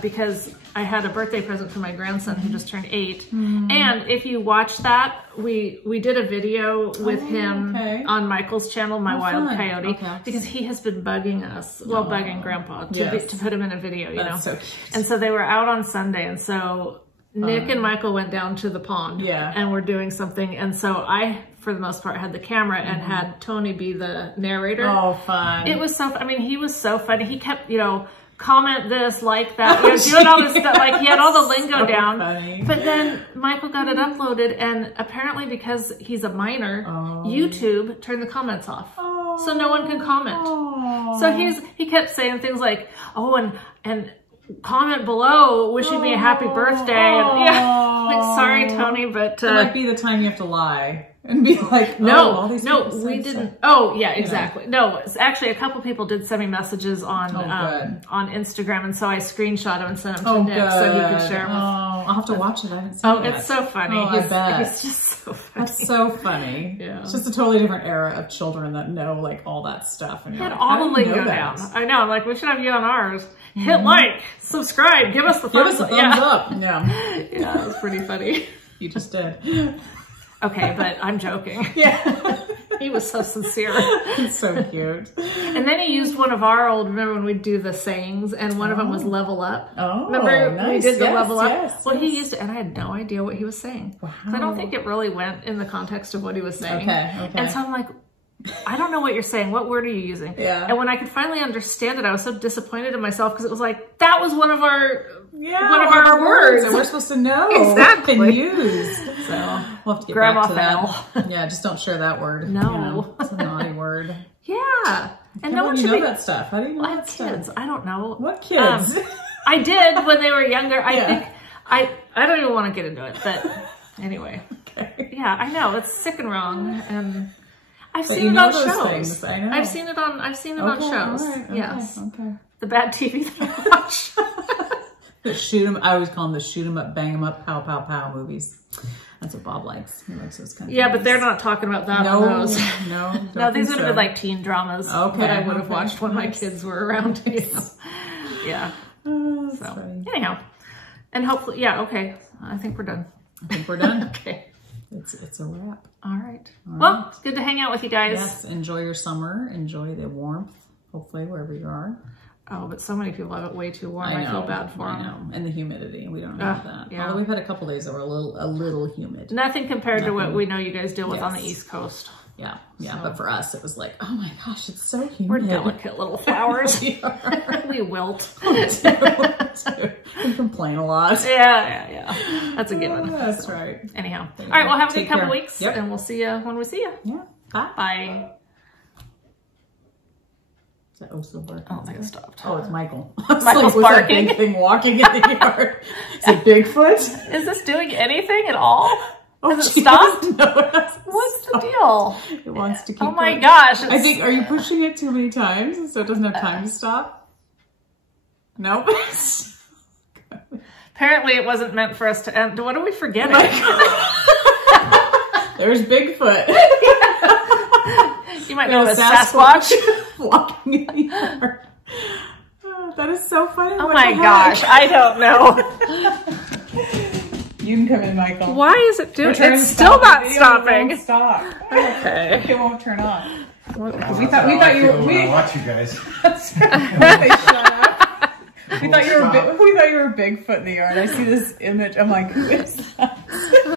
because I had a birthday present for my grandson who just turned 8. And if you watch that, we did a video with him on Michael's channel, My Wild Coyote, because he has been bugging us, bugging Grandpa to put him in a video, That's so cute. And so they were out on Sunday, and so Nick and Michael went down to the pond and were doing something, and so I, for the most part, had the camera and had Tony be the narrator. Oh, fun. It was so, he was so funny. He kept, comment this, like that, doing all this stuff, he had all the lingo down. Funny. But then Michael got it uploaded, and apparently because he's a minor, YouTube turned the comments off. So no one can comment. So he kept saying things like, and comment below wishing me a happy birthday. And sorry, Tony, but it might be the time you have to lie and be like, no, we didn't. Oh, yeah, exactly. No, it's actually a couple people did send me messages on Instagram, and so I screenshot them and sent them to Nick so he could share them. I'll have to watch it. I haven't seen it. It's so funny. I bet. He's just so funny. That's so funny. Yeah. It's just a totally different era of children that know all that stuff. And he had all the lingo down. I know. I'm like, we should have you on ours. Hit like, subscribe, give us the thumbs up. Yeah. Yeah, it was pretty funny. You just did. Okay, but I'm joking. Yeah. He was so sincere. It's so cute. And then he used one of our remember when we'd do the sayings, and one of them was level up. Oh, remember nice. We did the level up? Yes, well, he used it, and I had no idea what he was saying. Wow. I don't think it really went in the context of what he was saying. Okay. And so I'm like, I don't know what you're saying. What word are you using? Yeah. And when I could finally understand it, I was so disappointed in myself because it was like, that was one of our words that we're supposed to know. Exactly. And use. So we'll have to get Grandma back to that. Yeah, just don't share that word. No. You know, it's a naughty word. Yeah. And no one should know that stuff. How do you know that kids. stuff? I don't know. What kids? I did when they were younger. I think I don't even want to get into it, but anyway. Okay. Yeah, I know. It's sick and wrong. And I've seen it on shows. Things. I know. I've seen it on shows. Right, okay, yes. Okay. The bad TV that I watch. The shoot 'em. I always call them the shoot 'em up, bang 'em up, pow pow pow movies. That's what Bob likes. He likes those kind of movies. But they're not talking about that. No, no, these would have been like teen dramas that I would have watched when my kids were around. Yeah. Oh, that's funny. Anyhow, and hopefully, okay. I think we're done. I think we're done. Okay. It's a wrap. All right. Well, it's good to hang out with you guys. Yes. Enjoy your summer. Enjoy the warmth. Hopefully, wherever you are. Oh, but so many people have it way too warm. I feel bad for them. I know. And the humidity. We don't have that. Yeah. Although we've had a couple days that were a little humid. Nothing compared to what we know you guys deal with on the East Coast. Yeah. Yeah. So. But for us, it was like, oh my gosh, it's so humid. We're delicate little flowers. We wilt. We complain a lot. Yeah. That's a given. That's right. Anyhow. All right. Well, have a good couple weeks. And we'll see you when we see you. Yeah. Bye. Bye. Still barking? I don't think it stopped. Oh, it's Michael. Michael's barking. That big thing walking in the yard. Is it Bigfoot? Is this doing anything at all? Has it geez. stopped? No, it hasn't. What's the deal? It wants to keep Oh my going. gosh. I think, are you pushing it too many times so it doesn't have time to stop? Nope. Apparently it wasn't meant for us to end. What are we forgetting? There's Bigfoot. You might know the Sasquatch. Walking in the yard. Oh, that is so funny. Oh my gosh. I don't know. You can come in, Michael. Why is it doing? It's still not stopping. It won't stop. Okay. It won't turn on. We thought you were. We watch you guys. That's right. They shut up. We thought you were. We thought you were Bigfoot in the yard. I see this image. I'm like, who is that?